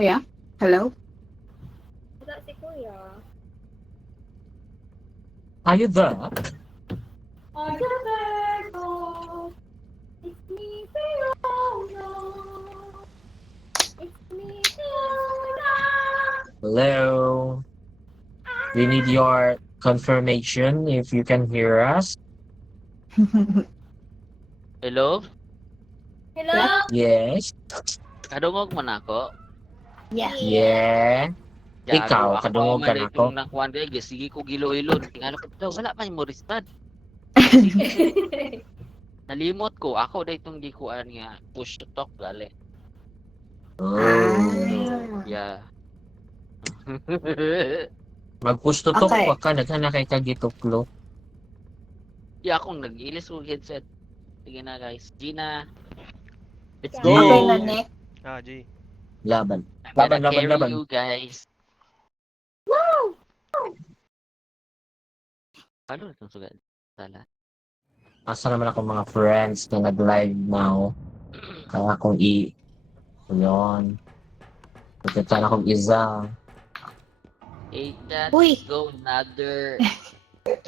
Kuya? Hello? Wala si Kuya. Are you there? Are you there, God? It's me, Fiona. It's me, Fiona. Hello? We need your confirmation if you can hear us. Hello? Hello? Yes. Kadungog man ako. Yes. Yeah. Gago, Ikaw, ako kadungog ka man na itong ako. nakuan dahil. Sige ko gilo-ilon. Tingala ko daw, wala man mo restart. Sige, nalimot ko. Ako da itong gikuan nga push to talk gali. Oh. So, yeah. Mag-push to talk Okay. pa ka, daghan na kay kagituklo. yeah, akong nag-ilis ko headset. Sige na guys. Gina. Let's G. go! Okay na, Nick. G. Laban. I'm gonna Laban, carry laban. you guys. Woo! Paano itong sugat? Sala. Asa naman ako mga friends na nag-live now. Kaya akong Yun. Pagkatan akong isa. Hey, let's Uy. go another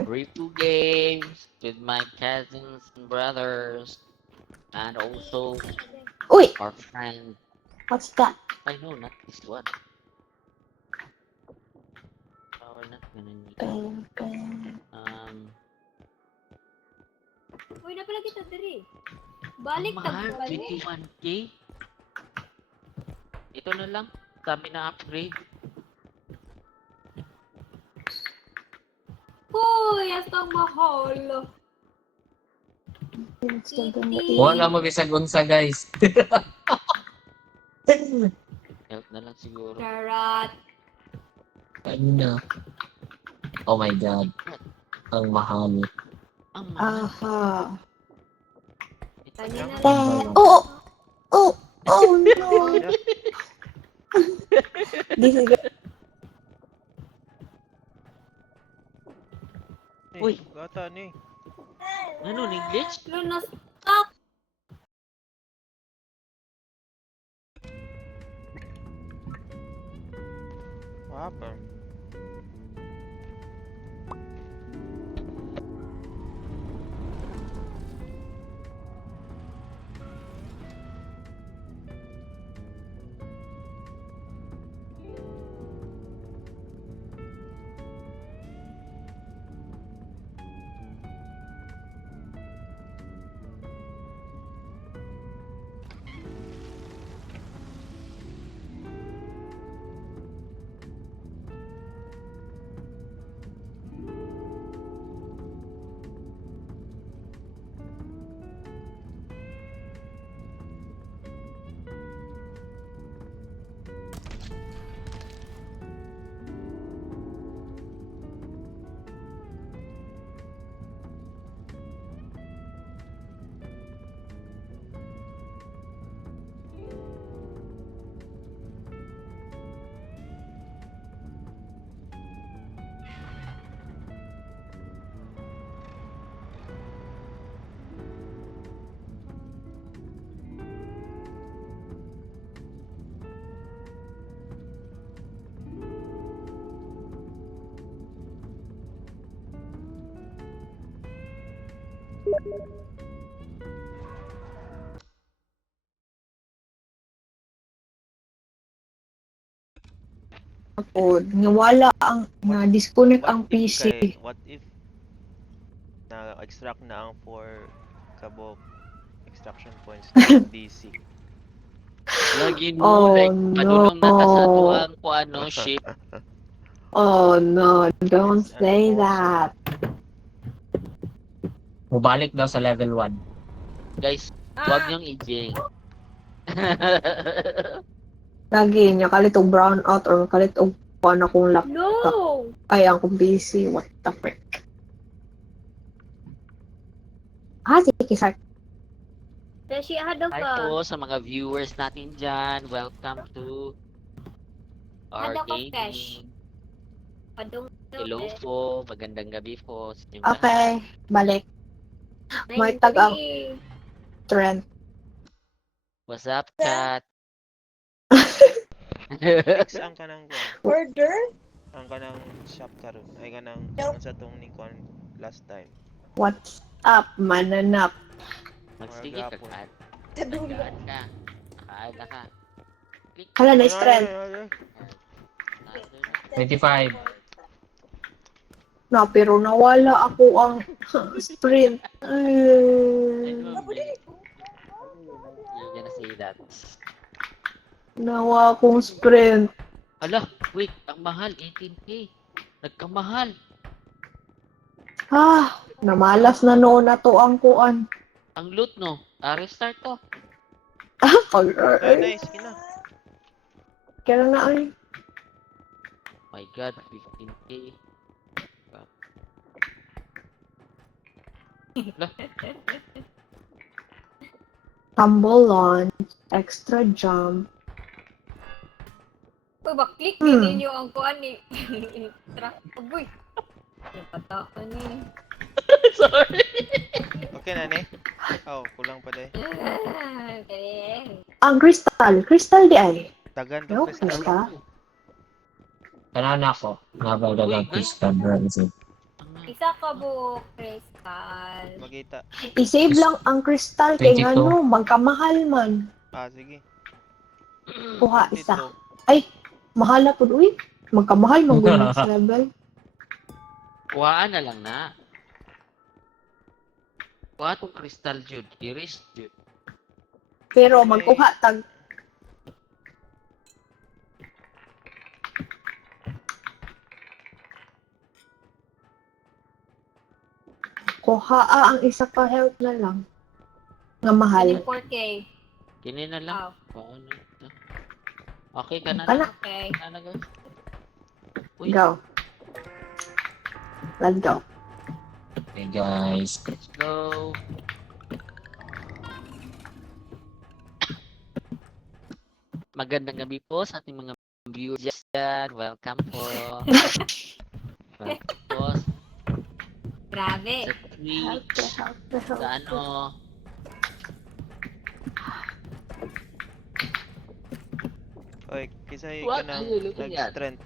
review games with my cousins and brothers. And also Uy! our friend. What's that? I know, not this one. Oh, we're not gonna need. Ping, ping. Uy, na pala kita diri. Ang Balik mahal, ta balik. 21K. Ito na lang, sabi na upgrade. Uy, asang mahal. Wala mo bisag unsa guys. Health na lang siguro. Charot. Ano na? Oh my god. Ang mahal. Ang mahal. Aha. Kanya na Eh, lang. oh! Oh! Oh no! This is Uy. Gata ni. Ano, ni glitch? Lunas. Stop. What happened? pod. Nga wala ang na-disconnect ang PC. What if na-extract na ang 4 kabok extraction points ng DC? Lagi Oh, no, like, padulong na ta sa no. tuang kung ano, ship. Oh no, don't It's say unfortunate. that. Mubalik daw sa level 1. Guys, huwag niyong i-jing. Lagi niya kalit og brown out or kalit og kuan akong laptop. No. Ay, ang kong PC. What the frick? Ah, sige, sir. Dashi hado Hi ka. po sa mga viewers natin dyan. Welcome to our Hado ka, Cash. gaming. Padung. Hello po. Magandang gabi po sa inyong Okay, balik. May tag-ang trend. What's up, chat? Next ang kanang kuan. Order? Ang kanang shop karon. Ay kanang ang sa tong ni kuan last time. What's up, mananap? Magsige ka Gapon. kaad. Kadula. Kaad ka. Kaad ka. Click. Hala, nice trend. Nasa- 25. Na, pero nawala ako ang sprint. Ay. You're gonna say that. Nawa akong sprint. Hala, wait, ang mahal, 18K. Nagkamahal. Namalas na noon na to ang kuan. Ang loot, no? Restart to. Ay, nice, kina. Kaya na ay. My God, 15K. Hala, Tumble launch, extra jump. Uy, ba-click Hmm. din ninyo ang kuan ni. Uy. Napataan ni. sorry. Okay na ni. Oh, kulang pa day. Galing. Ang crystal. Crystal di ay. Tagan No, to crystal. crystal. Kanana ko. Nabagdagang crystal bronze. Isa ka buok, Crystal. Magita. I-save lang ang crystal kay 22. ngano, magkamahal man. Sige. Kuha isa. 22. Mahala po, uy. Magkamahal man gud next level. Kuhaan na lang na. Kuha tong crystal, Jude. Iris, Jude. Pero magkuha tag kuha ang isa ka health na lang. Nga mahal. 4K. Kini na lang. Wow. Oo na. Okay ka na. Kana. Okay. Na guys. Uy, Go. Let's go. Okay guys. let's go. Magandang gabi po sa ating mga viewers dyan. Welcome po. Welcome po Grabe. sa Twitch. Sa ano. Oy, kisay What? ka nang Ay, luto yan. nag-strength.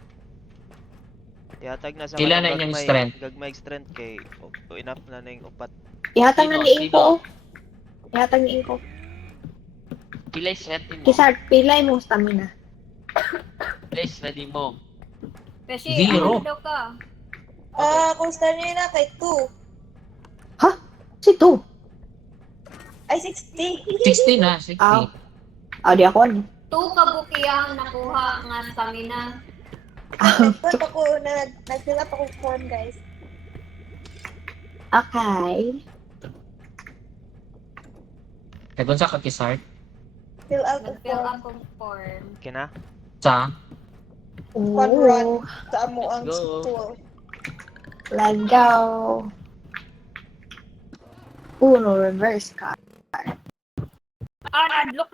Yatag na sa Ilan kanang na inyong gagmay- strength? Gagmay strength kay enough na na yung upat. Ihatag na Sino? ni Inko. Sino? Oh. Ihatag ni Inko. Pilay swerte mo. Kisart, pilay mo stamina. Pilay swerte mo. Kasi Zero. ano daw ka? Kung star nyo na kay 2. Si tu. Ay, 60. 60 na. 60. Di ako ano. 2 kabukiyang nakuha nga stamina. Nag-put ako, nag-fill up ako form, guys. Okay. Kaya sa kakisart. Fill out the Nag-fill form. up ang form. Kina? Sa. Fun run sa amo ang Let's go. school. Let's go. Uno reverse card. Adlock.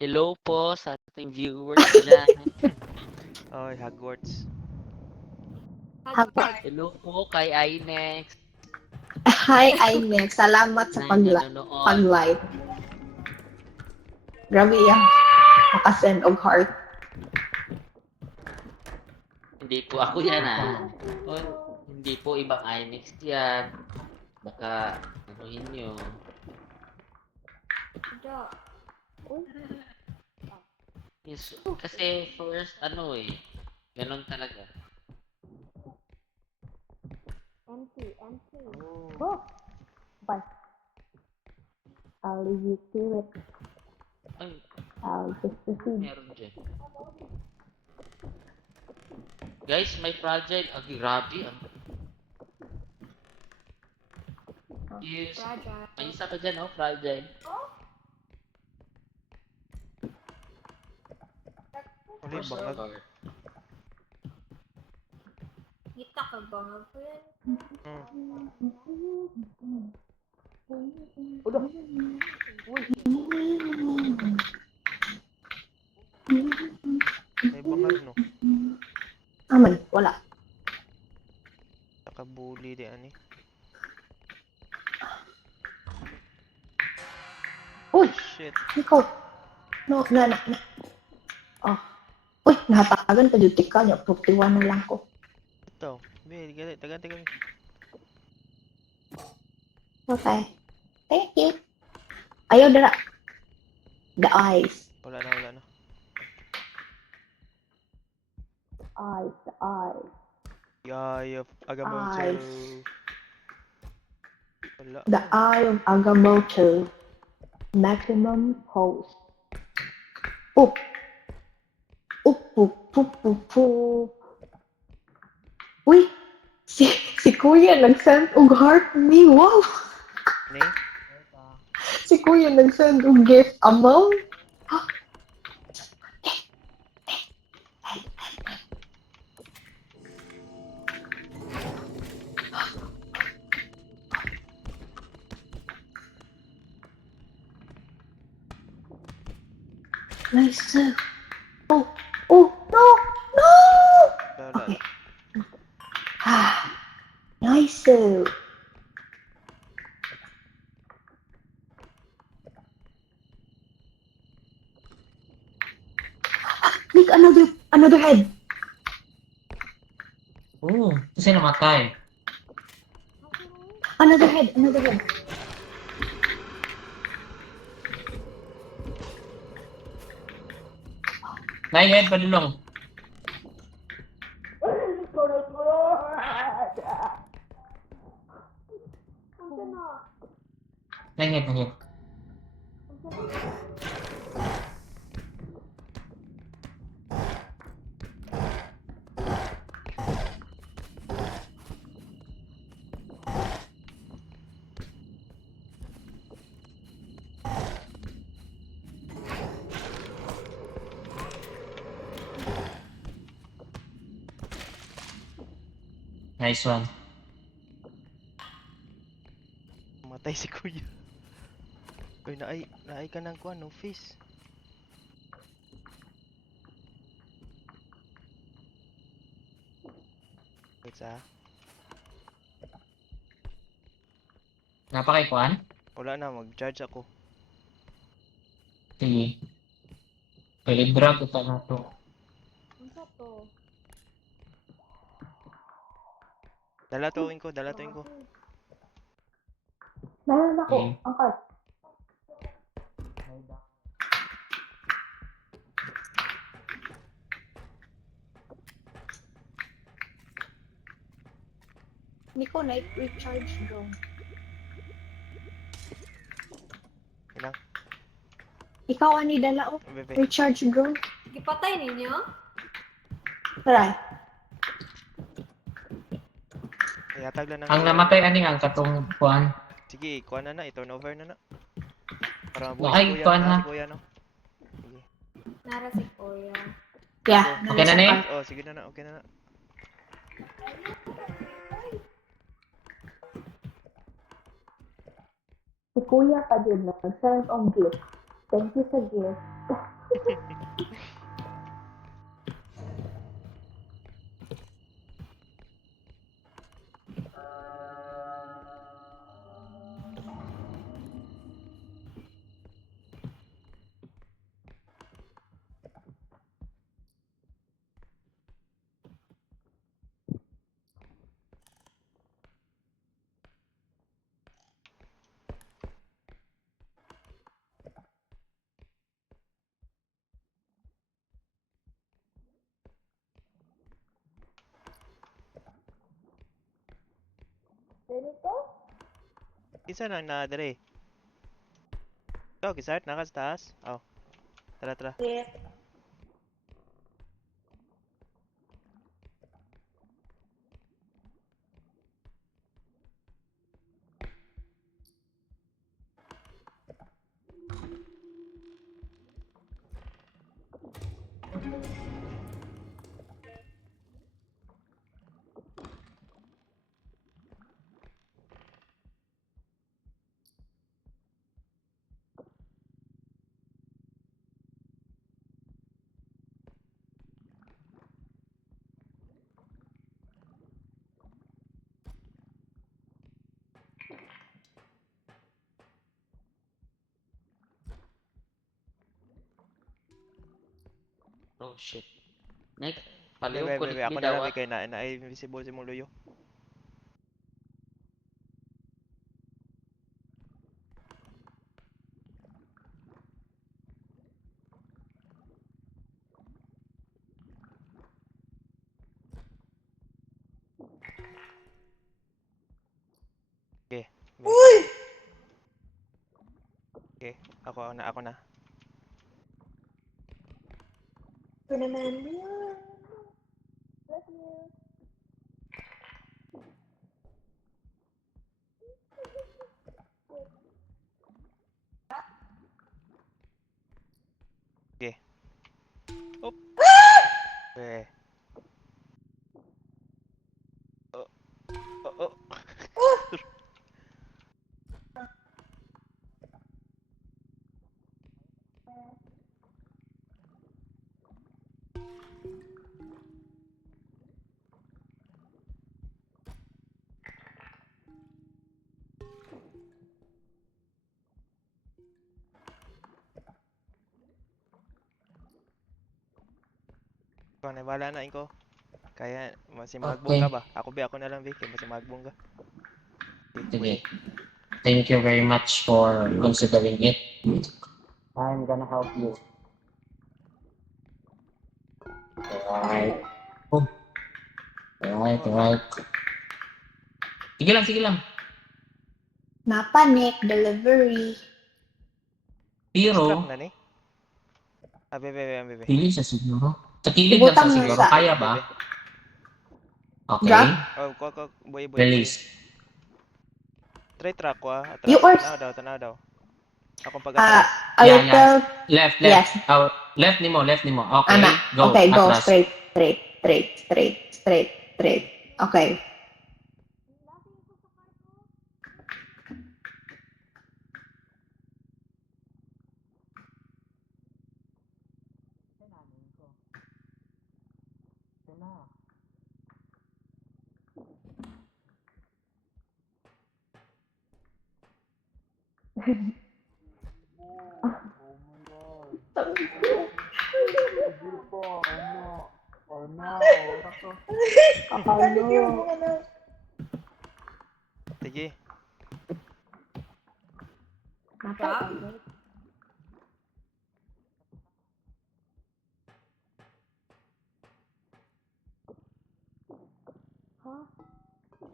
Hello po sa ating viewers dyan. Oy, Hogwarts. Hello po kay Inex. Hi, Inex. Salamat sa na nanonood. pag-live. Grabe yan. Makasend og heart. Hindi po ako yan hindi po ibang Inex yan. Baka anuhin nyo. Yes, kasi first ganon talaga. I'll leave you to it. Ay, I'll just proceed. meron dyan. Guys, may project. Grabe. Yes. May isa pa dyan, project. Uli, bangag. Kita ka ba nga po yan? May bangag no. Aman, wala. Nakabuli di ani. Uy, Shit. Nico. No, na. Oh, nahatagan ka duty ka niya 41 na lang ko. Ito. Be, taganti kami. Okay. Thank you. Ayaw dara. The eyes. Wala na, wala na. Eyes, the eyes. Eye of Agamotto. Eyes. Wala. The eye of Agamotto. Maximum pose. Oop. Oop, oop, oop, oop, oop. Uy! Si Kuya nag-send og heart me. Wow! Ni? Si Kuya nag-send og gift amount. Nice. Oh, oh, no! No! Wala. Okay. Ah, nice. Nick, another head. Oo, kasi namatay. Another head, another head. Nayed, padulong. Nayed. Nice one. Matay si Kuya. Uy, naay ka ng kuan, no face. Wait ah. Napakikuan? Wala na, mag-charge ako. Sige. Pwede drag ito na to. Dala tuwing ko, dala tuwing ko. Meron ako, Okay. ang card. Nico, recharge drone. Ilang? Ikaw, ani dala o. Bebe. Recharge drone. Gipatay ninyo? Tara. Yatag lang ng Ang namatay ani ang katong kuan. Sige, kuha na na, i-turn over na na. Para No, mabuhay ay, si Kuya, kuha na. si Kuya, no? Sige. Nara si Kuya. Yeah, Go. Okay na nasa ni? card. Oh, sige na na, okay na na. Si Kuya pa din nag-send on gift. Thank you sa gift. Isa na na, dere. Ikaw, kisart, naka sa taas. Oh, tara, tara. Yes. Oh shit. Next, Bebe, palihog ko bebe, ni ako na daw. lang, kay na invisible si mong luyo. Okay. Uy! Okay, ako na. Ito naman yun. Love you. Eh. Oh, oh, oh. Ikaw na, wala na ko. Kaya, masimagbong Okay. ka ba? Ako na lang, Vic. Kaya masimagbong ka. Okay, Sige. wait. Thank you very much for considering it. I'm gonna help you. Alright. Oh. Alright. Sige lang. Napanik, delivery. Struck Pero, na ni? Ah, bebe. pili siya siguro. Sa kilid lang Ibutang siya mo siguro. sa- Kaya ba? Bebe. Okay. Drop? Oh, boy. Release. Try track ko ah. You Atras. are- Tanaw daw. Akong Ah, pag-atras. I will Yeah. tell Left. Yes. Oh, left ni mo. Okay, Ana. go. Okay, go Atras. straight. Okay. Panik yung mga ano. Sige. Drop?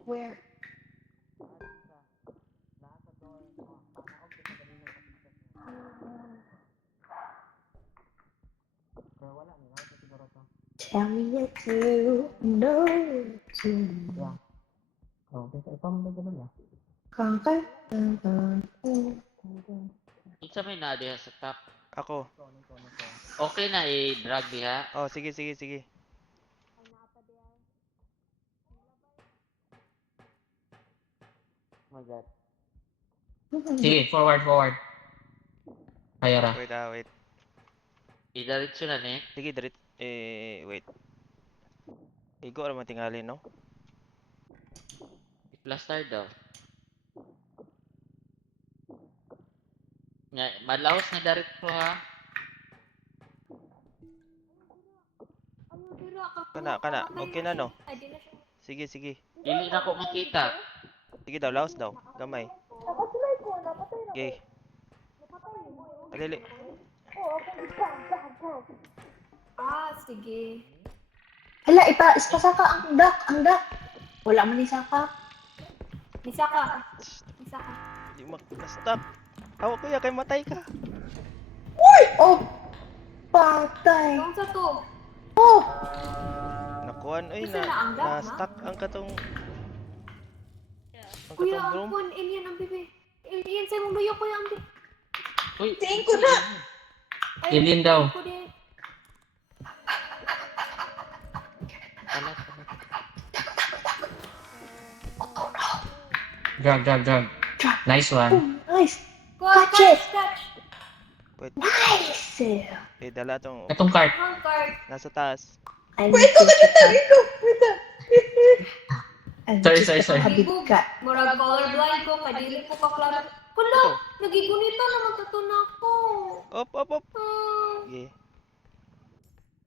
Where? Tell me what you know to Okay, ito mo na ganun lang. conquer. Isa may na diha sa top. Ako. Okay na i-drag diha. Oh, sige. Oh my God. Sige, forward. Kaya ra. Wait. Idaritso na ni. Sige, dirit. Wait. Igo ra man tingali, no? I-plaster daw. Nga, malahos na daritso ha. Kana. Okay na, no? Sige. Dili na ko makita. Sige daw, laos daw. Gamay. Nakasulay ko, napatay na. Okay. Alili. Oo, ako isa. Ah, sige. Hala, ispasaka ang duck. Wala man ni saka. Isa ka. Di ma-stop. Hawak ko ya, kay matay ka. Oh, patay. Yung sa to. Oh, Nakuan, oy, Gusto na ang dam, ha? na-stuck ang katong... Ang Kuya, katong broom. ampun. Alien ang bibi. Alien sa mong luyo, kuya ang bibi. Uy, Tingin ko na. Alien daw. Ko din. alat. Drag. Nice oh, one. nice. Catch Catch it. Catch. Nice. Dala tong... Itong cart. Ang card. Nasa taas. I'm Wait, ito just ka tagi ko. Wait lang. I'm Sorry, just a sorry. habit cat. Murag colorblind ko. Kadili ko kaklaro. Hala, nagigunita na magtatuna ko. Op. Ah, Okay.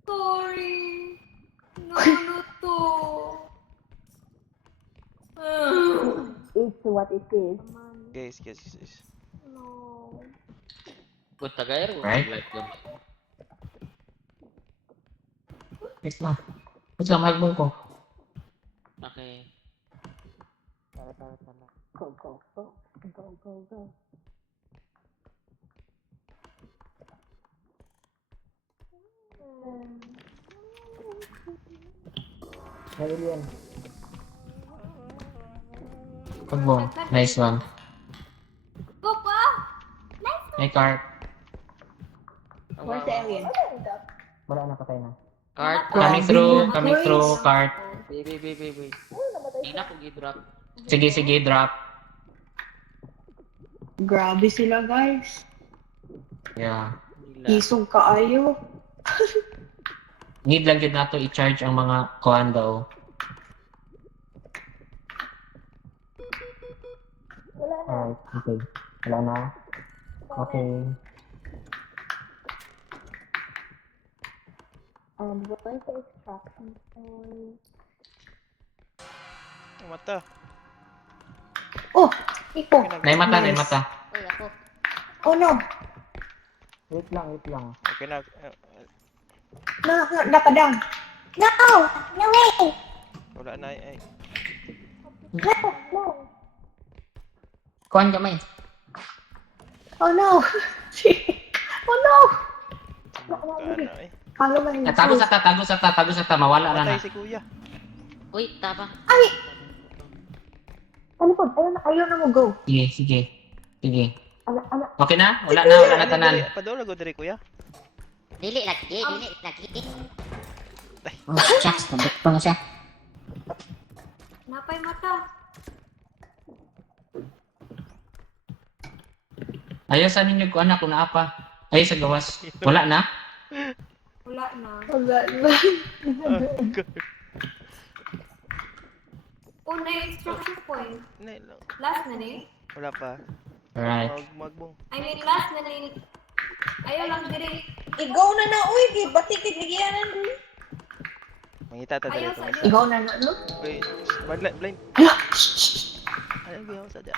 sorry. what it is. Guys. No. Kung tagayer mo, Right. life gamay. Wait lang. Wait lang, magbong ko. Okay. Go, go, go. Go, go, go. Alien. Pagbong. Nice one. Go pa! May cart. Where's the alien? Wala na, patay na. Card. Coming through, cart. Wait. Hindi na kong i-drop. Sige, drop. Grabe sila, guys. Yeah. Isog kaayo. Need lang yun nato i-charge ang mga kuhan daw. Alright, okay. Wala na. Okay. Where's the extraction point? Mata. Oh, iko. Nay mata. Uy, ako. Oh no. Wait lang. Okay na. Napadang. No! No way! Wala na ay. Kuhan kamay. Oh no. Oh no. Ano eh. Kalo man. Tago sa ta. Mawala na na. Patay si kuya. Uy, tama. Talikod. Ayaw na mo go. Sige. Ala. Okay na? Wala na tanan. Padula go diri kuya. Dili lagi. Oh, shucks, nabot pa na siya. Napay mata. Ayaw sa ninyo ko anak kung naapa. Ay sa gawas. Wala na? Wala na. Wala na. Una extraction point. Nay lang. Last na ni. Wala pa. Alright. Magbong. I mean, last na ni. Ayaw lang diri. Ikaw na uy, batikit nagyanan rin. Mangita ta diri Ayaw sa to. Ikaw na no? Uy, blind. Ano ba yung sadya?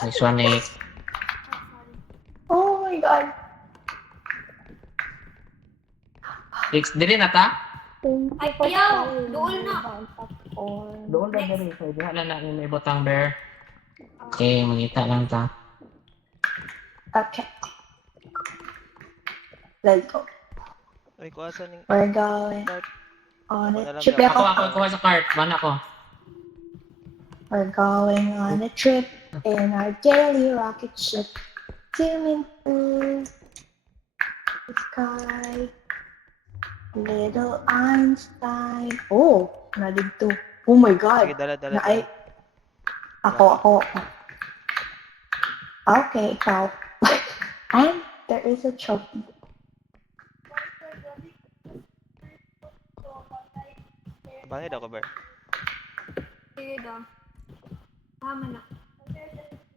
Nice one, Nick. Oh my god. Dili na ta? Ayaw! Doon na! Doon na diri. So, diha na yung may botang bear. Okay, mangita lang ta. Okay. Let's go. Uy, kuasa ning We're going cart. on Wala a lang trip. daw. Ako kuha sa cart. Mana ko. We're going on a trip in our daily rocket ship. Zooming through the sky. Little Einstein. Oh, nadito. Oh my Sige, god. dala. Na ay. Ako. Okay, ikaw. And there is a trophy. Bangid ako, Ber. Sige daw. Tama na.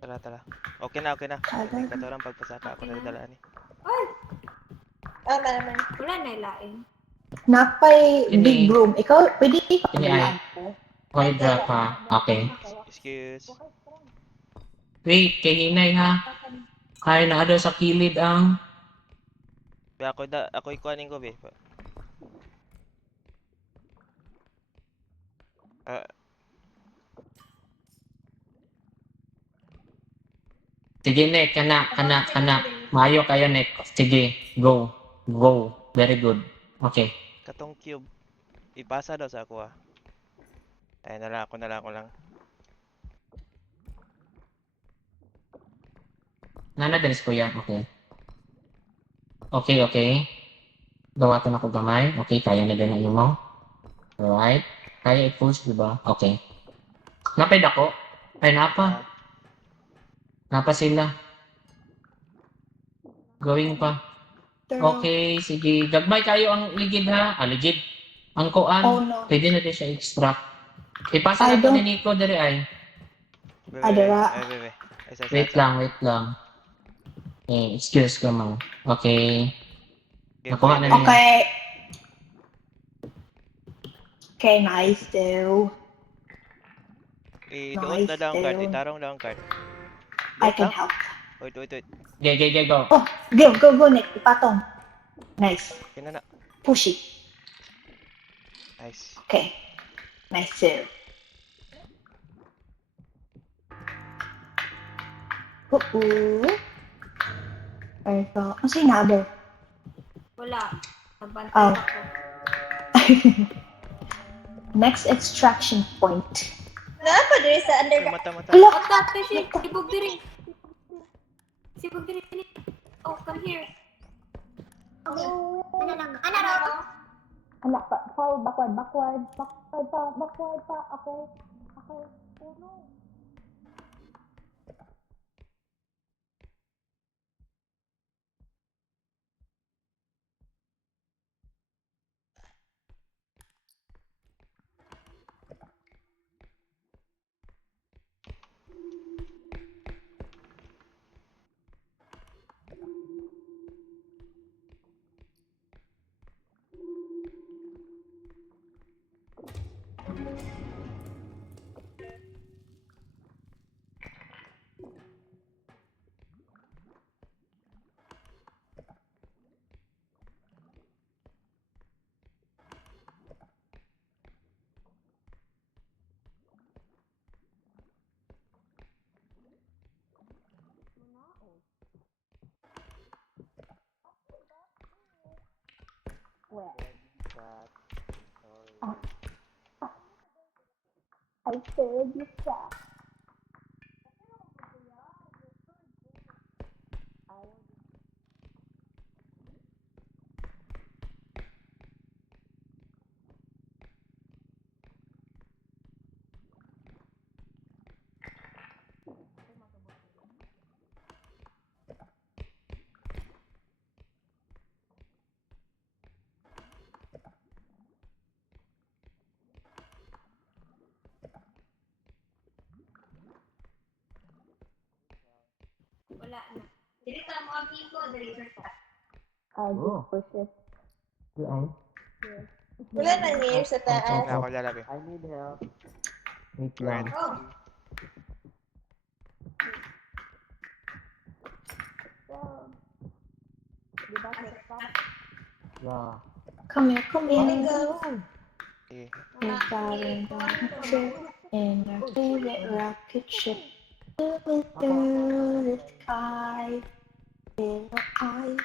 Tara. Okay na. Tara. Katorang pagpasaka ako na dala ni. Ay! Naman. Wala na ilain. Napay Ini. big room. Ikaw, pwede ikaw. Ini ay. Okay, drop ha. Okay. Excuse. Wait, kay hinay ha. Kaya na daw sa kilid ang... Be ako ikuanin ko, be. Sige, Nick. Kana. Mayo kayo, Nick. Sige, go. Very good. Okay. Katong cube. Ipasa daw sa ako ah. Ay, ako lang. Nana, dalis ko yan. Okay. Gawa ko na ko gamay. Okay, kaya na din ang mo. Alright. Kaya i-push, di ba? Okay. Napay ako. Ay, napa. Napa sila. Going pa. Okay, sige. Gagmay kayo ang ligid ha. Ligid. Ang kuan. Oh no. Pwede na din siya extract. Ipasa na to ni Nico diri ay. Adara. Ay, sa Wait lang, wait lang. Eh, excuse ko mo. Okay. Nakuha na niya. Okay. Okay, nice too. Doon na Nice, lang ang card. dude. Itarong lang ang card. I Doon can lang. help. Wait. Go. Oh, go, Nick. Ipatong. Nice. Kina na. Push it. Nice. Okay. Nice too. Oo. Ito. Ang sinabi? Wala. Nagbantay Oh. ako. Next extraction point. Napa diri sa underground. Mata. Ala! Attack kasi. Sibog diri. Sibog diri. Oh, come here. Ano lang? Ano raw? Anak pa. Fall backward pa. Okay. Oh no. I said you suck. Wala na. Dili ka mo ang ko, dili ka. I'll Oh. just push it. Ay. Wala na niya sa taas. Ako lalabi. I need help. Wait lang. Oh. Yeah. Come here. There we go. Sige. We're flying down the ship in our favorite rocket ship. Through the sky. Will I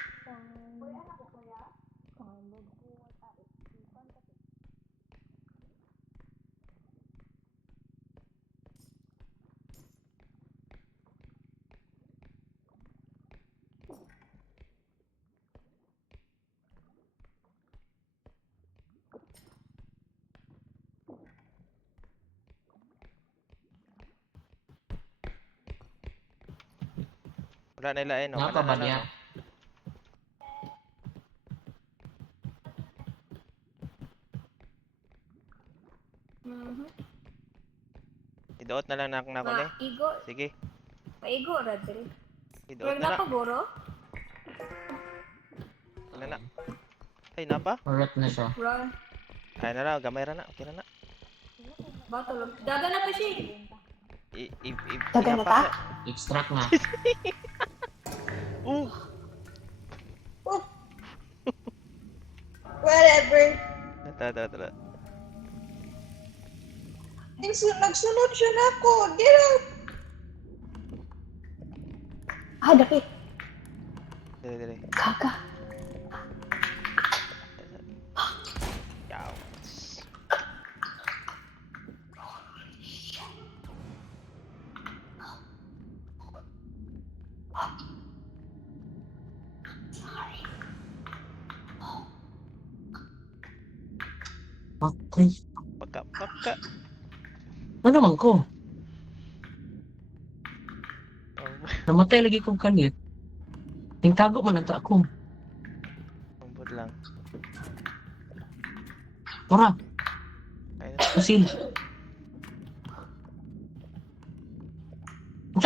Wala nila eh, no? Nga pa ba Kanana niya? lang, no? Mhm. Idoot na lang na ako ni. Maigo. Sige. Maigo ra diri. Idoot Pero na na. napaguro. Kanana. Ay, napa? Alright na siya. Run. Ay, na gamay ra na. Okay na na. Batulog. Daga na pa siya. Tagal na ihapa ta? siya. Extract na. Whatever. Tara. Nagsunod siya na ako. Get out. Ah, dapit. Dali. Gaga. Yaw. Okay. Pagka. Ano naman ko? Oh, Namatay lagi kong kanit. Tingtago man nagta ako. Umbot lang. Tara, Ay, usil.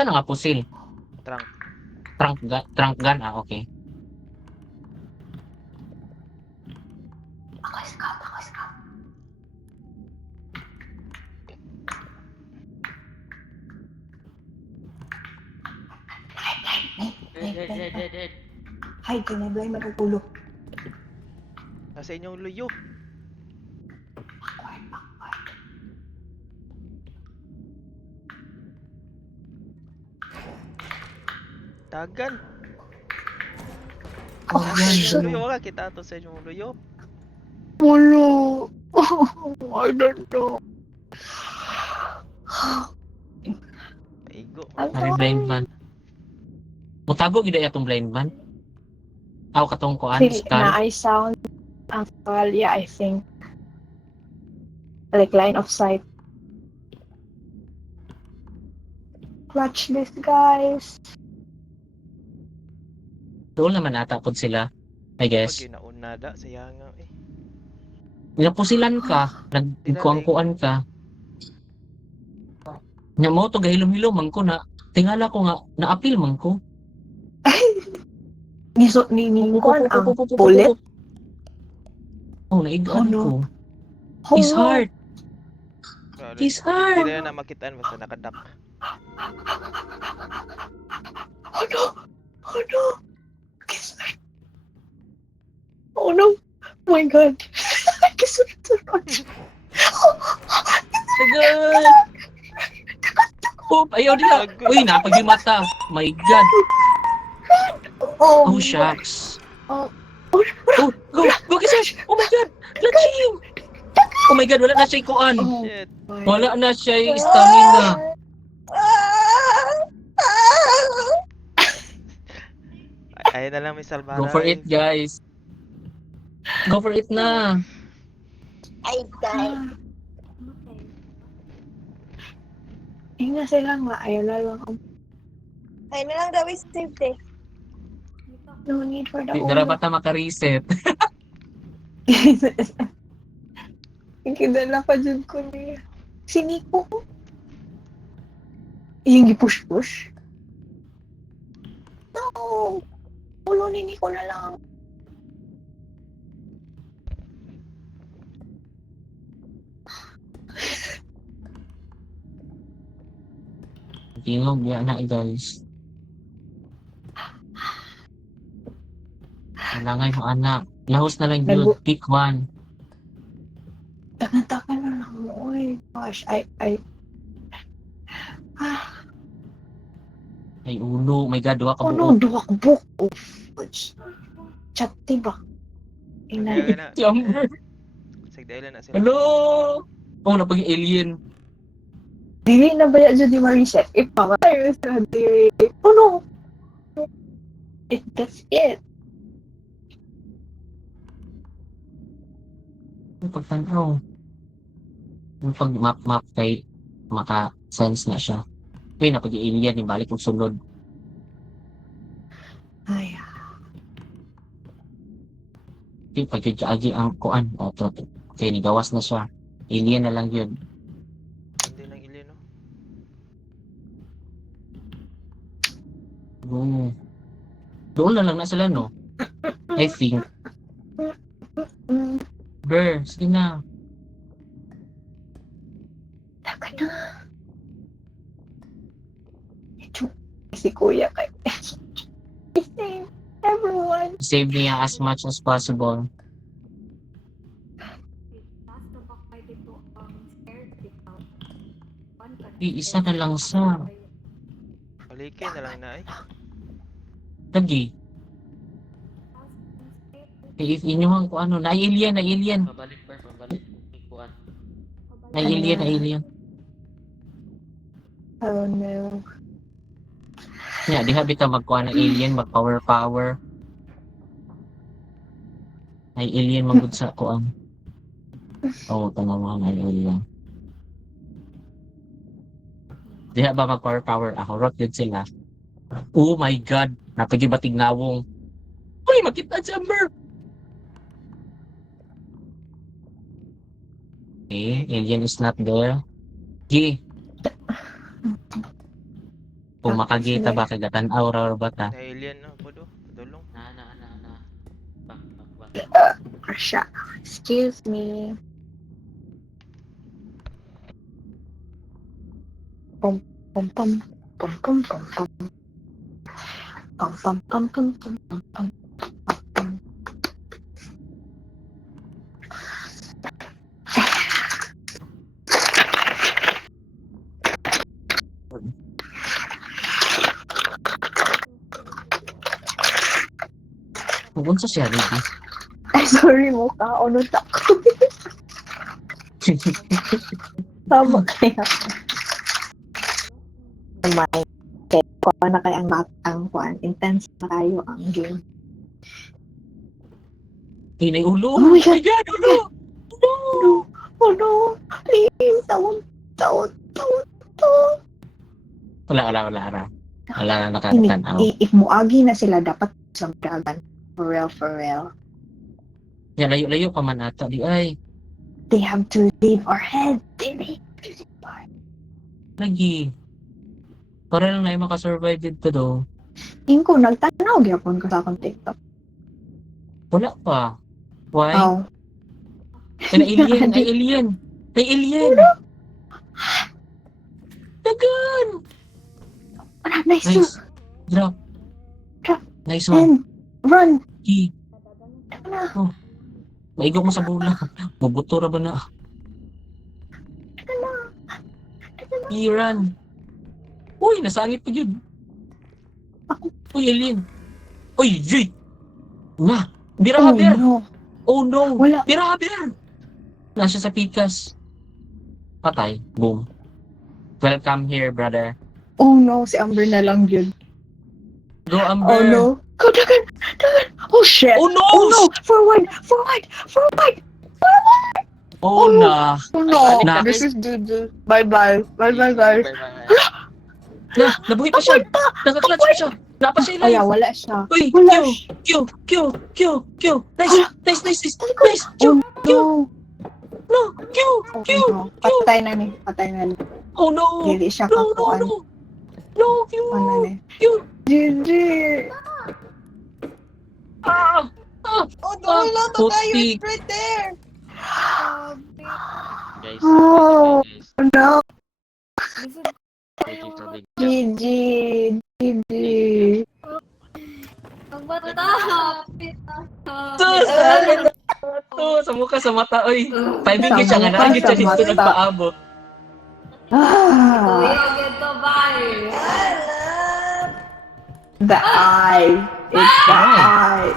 Asa na nga pusil? Trunk. Trunk gun? Ah, okay. Ako scout. Dead. Hay, kinablay matutulo. Nasa inyong luyo. Tagan. Oh, Yan. shit. Luyo ka, kita to sa inyong luyo. Pulo. I don't know. Maigo. May blind man. Mutago gid atong blind man. Aw katong kuan Feel skull. na I sound yeah, I think. Like line of sight. Clutch this, guys. Doon naman ata pod sila. I Pag guess. ginaunada, sayang nga eh. Pinapusilan ka, nagkuang-kuan ka. Nya mo to gahilom-hilom man ko na tingala ko nga naapil man ko. Ni kuan ang bullet. Oh, naigaan Oh, no. ko. Oh, His no. heart. Grabe. His Hindi heart. na na makitaan basta nakadak. Oh no! Oh no! Oh no! Oh my god! Tagal. Oh, ayaw nila. Uy, napagimata. My God. Oh, shucks. Oh. Oh, go, Kisar. Oh my God. Clutch him. Oh my God, wala na siya kuan. Shit. Wala na siya stamina. Ayun na lang may salbara. Go for it, guys. Go for it na. I died. Inga sila nga, ayaw na lang ako. Ay na lang daw is saved eh. No need for the Dara ba ta maka-reset? Ikidala pa dyan ko niya. Siniko ko. Yung gipush-push. No! Ulunin ko na lang. Tingog yan na, guys. Kailangan mo, anak. Lahos na lang yun. Pick one. Tagal na lang mo. Oh gosh, Ay, ulo. My God, duha ka oh no, buo. duha ko book. Oh, chat diba? Ina. Kaya na. Jumper. Sagdailan na sila. Hello! Oh, napag-alien. Dili na ba yan dyan di ma-reset? Ipapatay mo sa dili. Oh no! That's it. Pagtanaw. Yung pag-map kay maka-sense na siya. Uy, napag-alien. Yung balik kong sulod. Ay, Okay, pag-agi ang kuan. Okay, nigawas na siya. Alien na lang yun. Hindi nang ilin, no? Oh. Doon na lang na sila, no? I think. Brr, sige na. taka na. Ito, si kuya kay. Save everyone. Save niya as much as possible. Isa na lang sa. Palikin na lang na eh. Lagi. If inyong kung ano, na-alien. Pabalik. Kuan. Na-alien. Oh no. Yeah, di habi ka magkuha ng alien, mag-power. Ay alien magud sa kuan. Oh, tanawa na alien. Diha ba mag-power? Ako, rock yun sila. Oh my God! Napagibatig ngawong. Uy, makita Jumper! Okay, alien is not there. G. Oh, Kung makagita ba kay gatan-aw ra or bata. Na alien no, podo. Padulong. Na. Bak. Russia. Excuse me. Pum pum pum pum pum pum pum. Pum pum pum pum pum pum pum pum. Unsa siya ready? Ay, sorry mo ka. Ano ta ko? Tama kaya. May kaya na kaya ang batang kuan. Intense na kayo ang game. Inay ulo. Oh my God. God, ulo. No. Oh no. Please. Tawag. Wala na nakakatan-aw. If muagi na sila, dapat sa dragon. For real. Ya layo-layo pa man ata di ay. They have to leave our head. They need to leave our Lagi. Para lang na makasurvive dito do. Inko, nagtanaw gyapon ko sa akong TikTok. Wala pa. Why? Oh. Ay alien. Dagan. Nice. Nice. Drop. Drop. Nice one. And run. Key. Ano? Oh. Maigok mo sa bola. Mabuto ra ba na? Key run. Uy, nasangit pa yun. Uy, alien. Uy, yay. Na. Bira Oh haber. no. Oh no. Wala. Bira haber. Nasa sa pikas. Patay. Boom. Welcome here, brother. Oh no, si Amber na lang yun. Go, Amber. Oh no. Go, dagan. Oh shit. Oh no! Oh no. Forward. Oh na. Oh no. Na. This is Juju. Bye-bye, guys. Na, nabuhay pa siya. Nakaklatch pa siya. Napa siya Ay, live. wala siya. Uy, Wala Q. Nice. Oh no. No, Q. Oh, no. Patay na ni. Oh no. Dili siya No, kakuan. Q. Ano ni? Q. GG. Ah. Oh, wala to tayo. Footstick. It's right there. Guys, Oh. No. waiting for big GG. Ang bata. Sa mukha, sa mata. Uy, 5 minutes siya nga Sa na. Siya mukha, dito sa mata. nagpaabot. Ah. Tuyog ito, bye. The eye. It's the eye.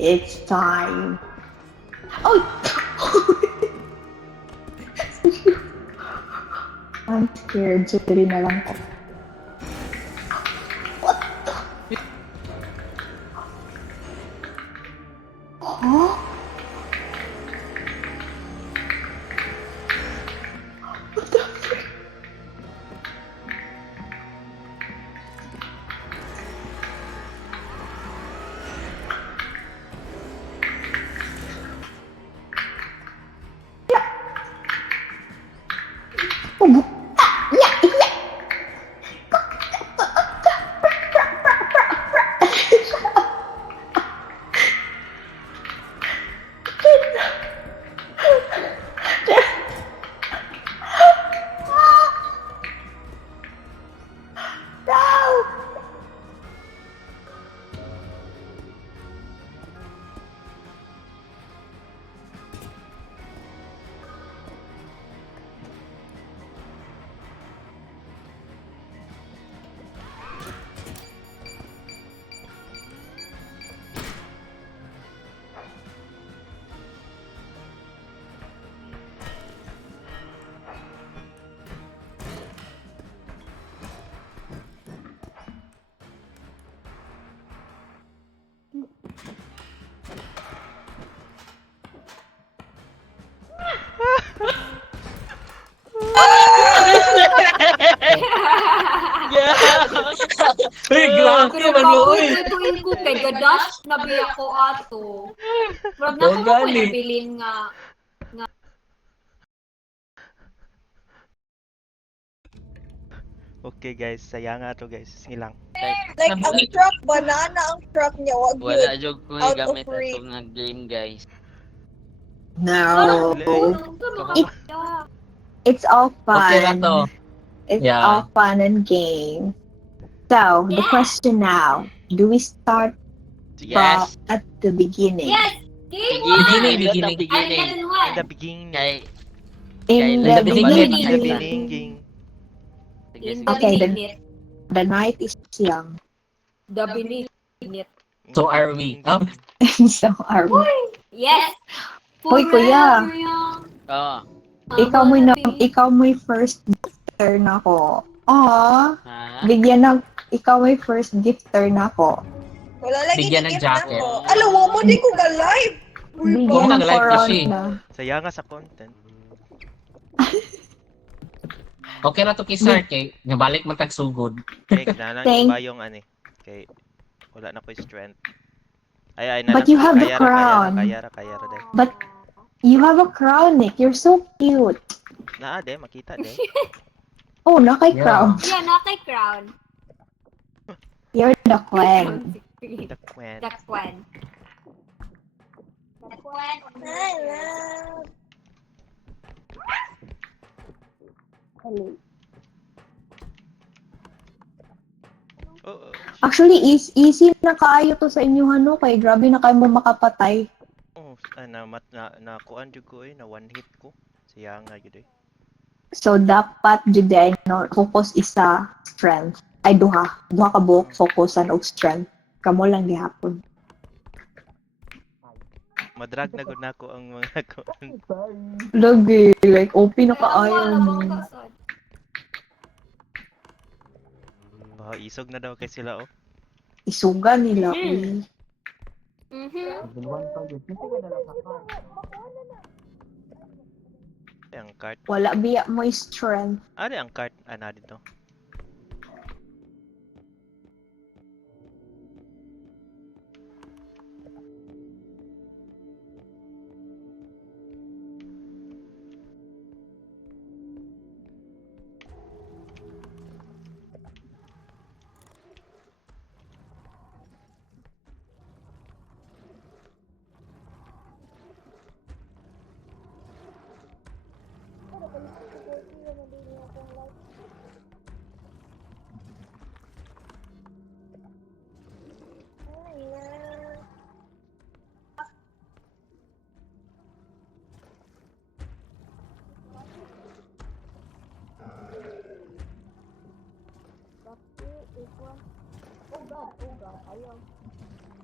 It's time. Oh. I'm scared. Sutri na lang ko. Huh? What the frick? Uy, grabe Pero man mo, uy. tuin ko kay Gadash na biya ko ato. Murag na Oh, ko gani. nabilin nga Okay guys, sayang nga to guys. Sige lang. Like, ang truck, banana ang truck niya. Wag Wala good. jud ko Out of gamit reach. ato nga game guys. No. Kamu- It's all Okay na fun. to. It's Yeah. all fun and game. So, the Yeah. question now, do we start Yes. at the beginning? Yes! Game Beginning, one! beginning, I beginning. level In one. the beginning. Kay In Kay the the beginning. In the beginning, beginning. sige, In sige. the Okay, minute. the night is young. The minute. So are we. Ding, ding, So, are we? Yes! Hoy, kuya. Forever young. Oo. Ikaw mo first gifter na ko. Aw, Ha? bigyan ng, ikaw mo first gifter na ko. Wala lagi Bigyan ni ng gift na jacket. ko. Alam mo di ko ga-live. Uy, Bigyan Oo, ng nag-live kasi. corona. Sayang nga sa content. Okay na to kisar kay nabalik man tag sugod. Kaya ganahan Thank- ko ba yung ano eh. Kay wala na ko strength. Ay, But you have the crown. Kaya ra day. But you have a crown, Nick. You're so cute. Naa de, makita de. Oh, na kay Yeah. crown. Yeah, na kay crown. You're the queen. The queen. The queen. Hi, love. Oo. Actually, easy na kaayo to sa inyo, ano, kay grabe na kayo mo makapatay. Oh, na kuan jud ko na one hit ko. Sayang nga jud eh. So, dapat jud ay no, focus isa strength. Ay, duha. Duha ka buok focusan og strength. Kamo lang gihapon. Madrag na gud nako ang mga kuan. Lagi, like, OP na Pero wala kaayo bang mo. kasod. Bah, isog na daw kay sila oh. Isuga nila, uy. Ay, ang cart. Wala biya mo strength. Ano ang cart ana dito? Hi, love.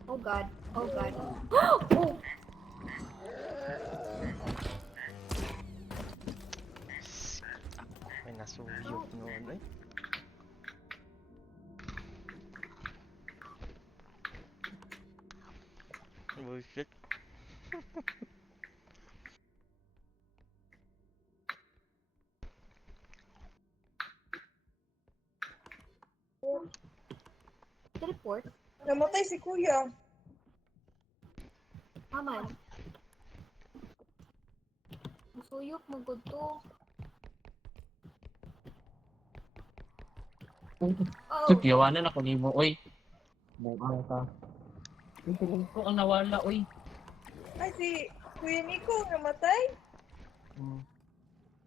Oh God. Oh God. May nasuyod noon eh. Bullshit. Report. Namatay si kuya. Aman. Masuyok mo gud to. Oh. Sip, yawanan ako nimo, oy. Buang ka. Tingin ko ang nawala, oy. Ay, si Kuya Nico namatay?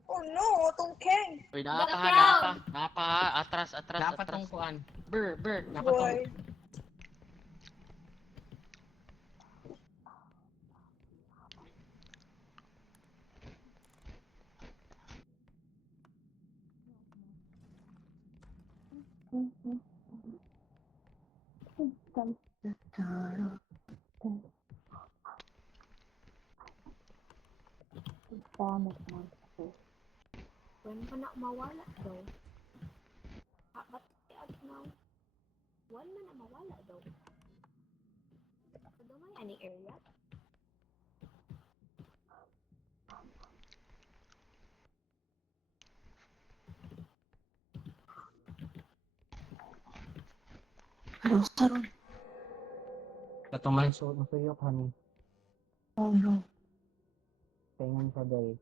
Oh no, itong Kang. Uy, Background. atras. Dapat tong kuan. Dapat Boy. tong When pa na mawala daw? Ba't now? When man na mawala daw? So, daw may any area? Ano, saron? katuman so masuyok hani. Oh no. Tingnan sa day.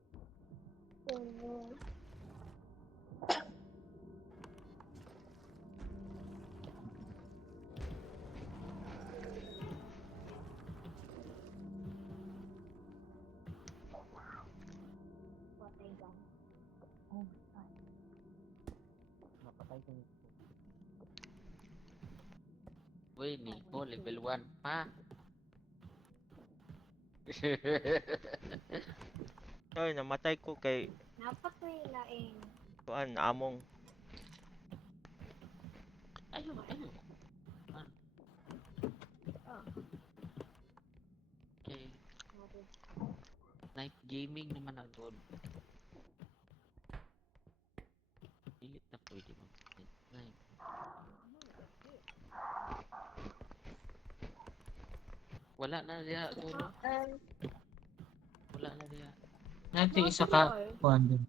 Uy, Nico, level 1 pa. Ay, namatay ko kay Napatoy laing. kuan among. Ayun, ayun. Oh, Okay. Night gaming naman agad. Pilit na pwede mag night. Wala na diya, dulo. Wala na diya. Natin Mga isa tuloy, ka, ay. kuhan din.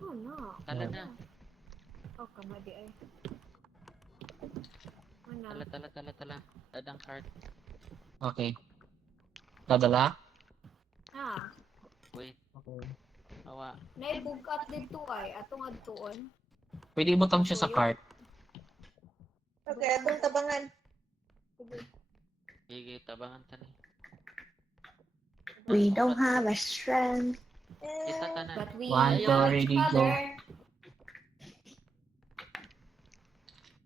Oh, no. Tala na. Oh, kamadi ay. Ano? Tala. Dadang card. Okay. Dadala? Ah, Wait, Okay. awa. naibugat dito ay. Atong adtuon. Pwede ibutang siya sa Tuyo. cart. Okay, atong tabangan. Sige, tabangan ta ni. We don't have a strength. Kita Eh, tanan. But we One, two, love each ready, go. other.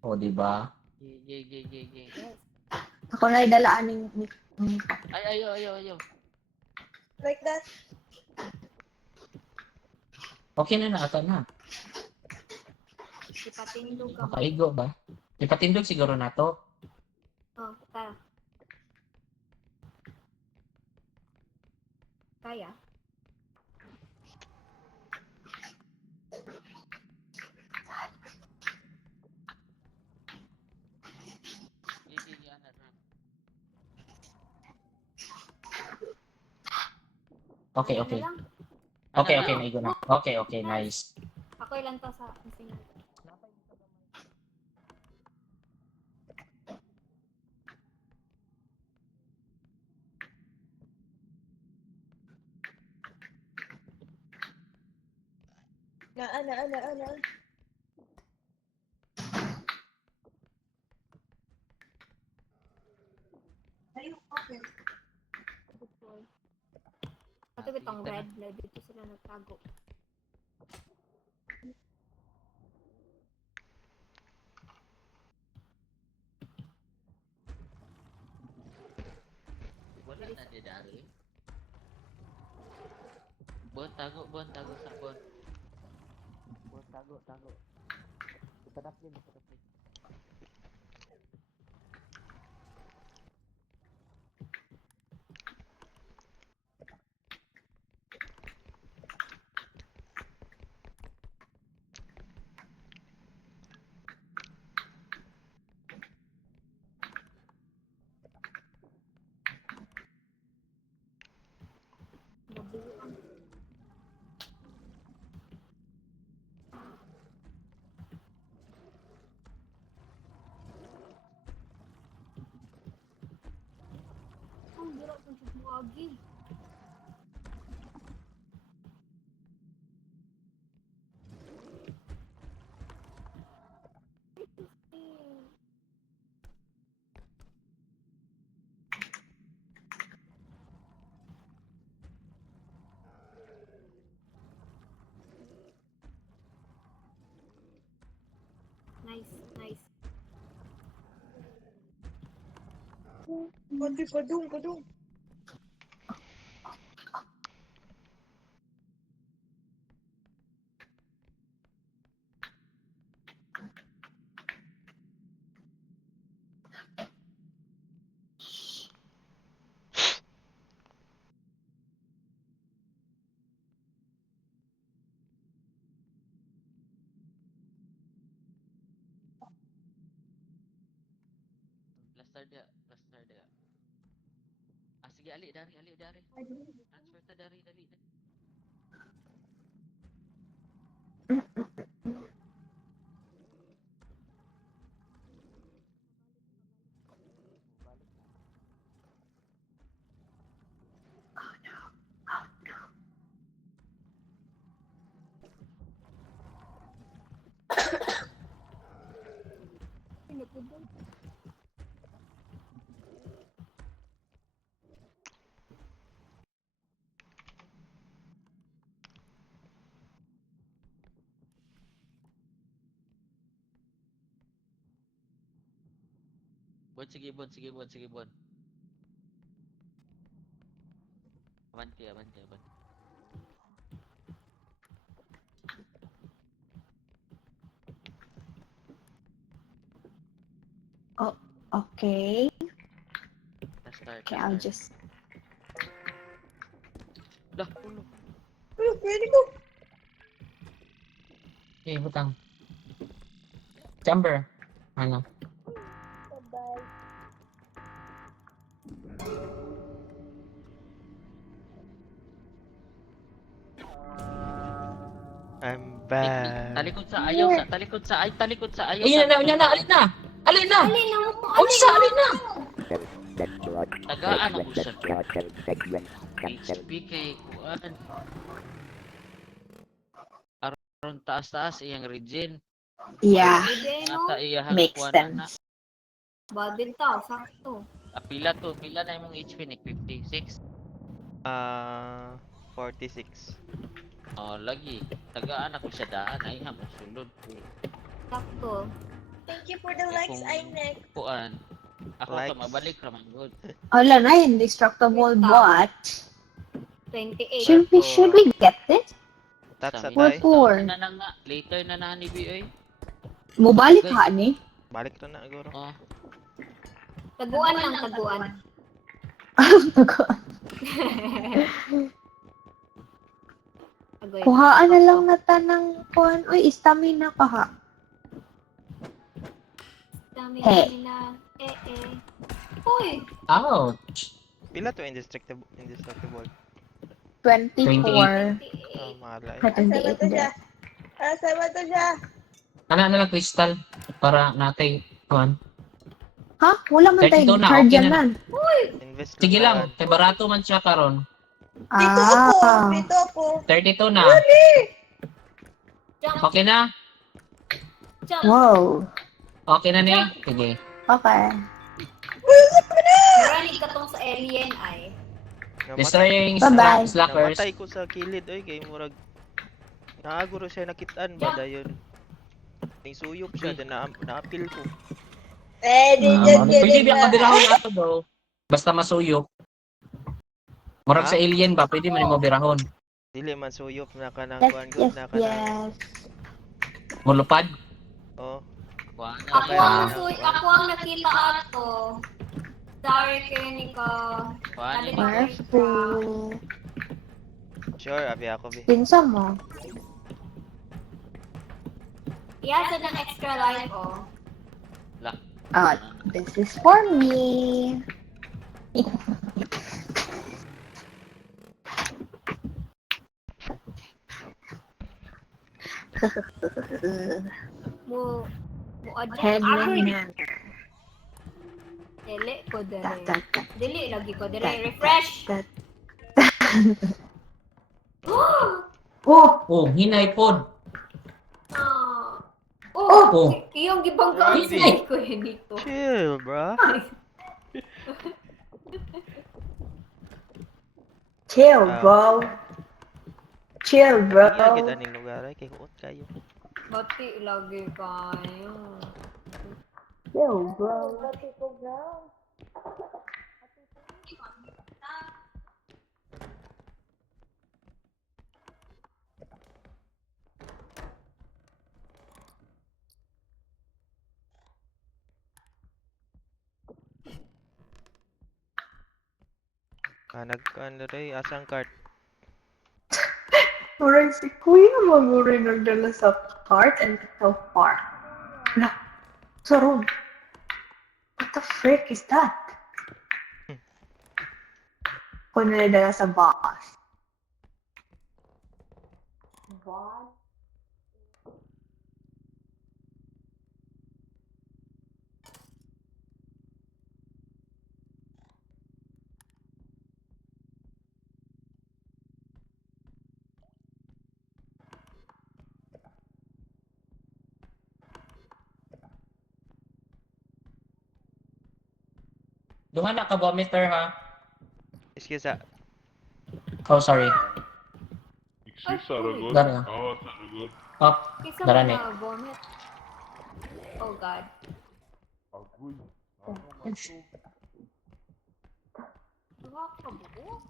O, diba? Gigi. Yes. Ako na idalaan ni Ay, ayo. like that. Okay na ata na. Ipatindog ka mo. Makaigo ba? Ipatindog siguro na to. Oh, tara. Kaya? Gigi, ana na. Okay, Ano okay. na lang? Okay, Ana okay, na. naigo na. Okay, nice. Ako ilan to sa single. Na. Ayun, okay. Ito bitong red. Dito sila nagtago. Wala na di dari. Bon tago sa bon. Bon tago. Ipadap din. Nabuang. Ang dira kung siya muagi. Nice. Padung. Plaster dia. Ah, sige, ali dari. Transfer ta dari. Pinagpudong. Bon, sige, bon, sige, bon, sige, bon. Abante, abante, abante. Okay. Start, Okay, I'll start. just... Dah, ulo. Pwede ko. Okay, butang. Chamber. Ano? Bye. I'm back. Talikod sa ayaw sa, talikod sa ay, talikod sa ayaw Ayun sa. na, alin na! Alin na! Alin na mo? Alin sa alin na! Tagaan ako sa HP kay kuan. Aron taas-taas iyang region. Yeah, Pwede, no? Nata iyahang makes kuan na. sense. Badin tao, sakto. Pila to, pila na imong HP ni 56. 46. Oh, lagi. Tagaan ako sa daan ay hamon sulod ko. Sakto. Thank you for the Eh, likes, kung Ainek. kuan. Ako Likes. to mabalik ra man good. Wala na, indestructible bot. 28. Should we get this? That's a What tie. for? Na na nga, later na na ni BA. Mobalik ha ni? Balik na na, siguro. Oh, Taguan lang, taguan. Agoy. Kuhaan na lang nata ng kuhan. Uy, stamina ka ha. Dami Hey. dami na. Eh. Hoy! Ouch! Pila to indestructible? 24. Malay. Asa ba 28 to siya? death. Asa ba to siya? Ano na lang crystal para natin kuan. Ha? Wala man 32 tayo na, charge okay yan na. man. Invest Sige lang, yan. kay barato man siya karon. Dito ako. Ah. Dito ako. 32 na. Jump, Okay na? jump. Wow. Okay na ni? Sige. Okay. Marami ka tong sa alien ay. Destroying Bye-bye. slackers. Namatay ko sa kilid, oy, kay murag naaguro siya nakitaan ba dayon. Ning suyop siya din naapil ko. Just Pwede kidding ba na. mabirahon ato bro? Basta masuyop. Murag sa alien ba, pwede man mo birahon. Dili man suyop na kanang Yes, kuan good yes, na kanang yes. Mulupad. oh. kuan na Ako lang. ang ako ang nakita ato. Sorry kayo ni ko. Kuan Dali na. Careful. Sure, abi ako bi. Pinsa mo. Iyasa ng extra life oh. Ah, this is for me. Mo adjust. Headman. Dili ko That, dili. that, that, Dili lagi ko dili. that, Refresh. that. Oh! Oh, hinay pod. Oh, Oh. iyong gibanggaan Grabe. sa ko nito. Chill, bro. Chill, Ah. bro. Chill, bro. Iya kita ning lugar ay kay kuot kayo. Bati lagi kayo. Chill, bro. Bati ko, bro. Nagkuan ray asang cart. Murag si Kuya mamuray nagdala sa cart and so far. Wala. Sa room. What the frick is that? Kung nalidala sa box. What? Duha na ka meter ha. Excuse ah. Oh, sorry. Ay, Saragot. Dara. Oo, Saragot. Oh, Kisa Dara mo ni. na vomit. Oh God. Agoy. Diba ka buo?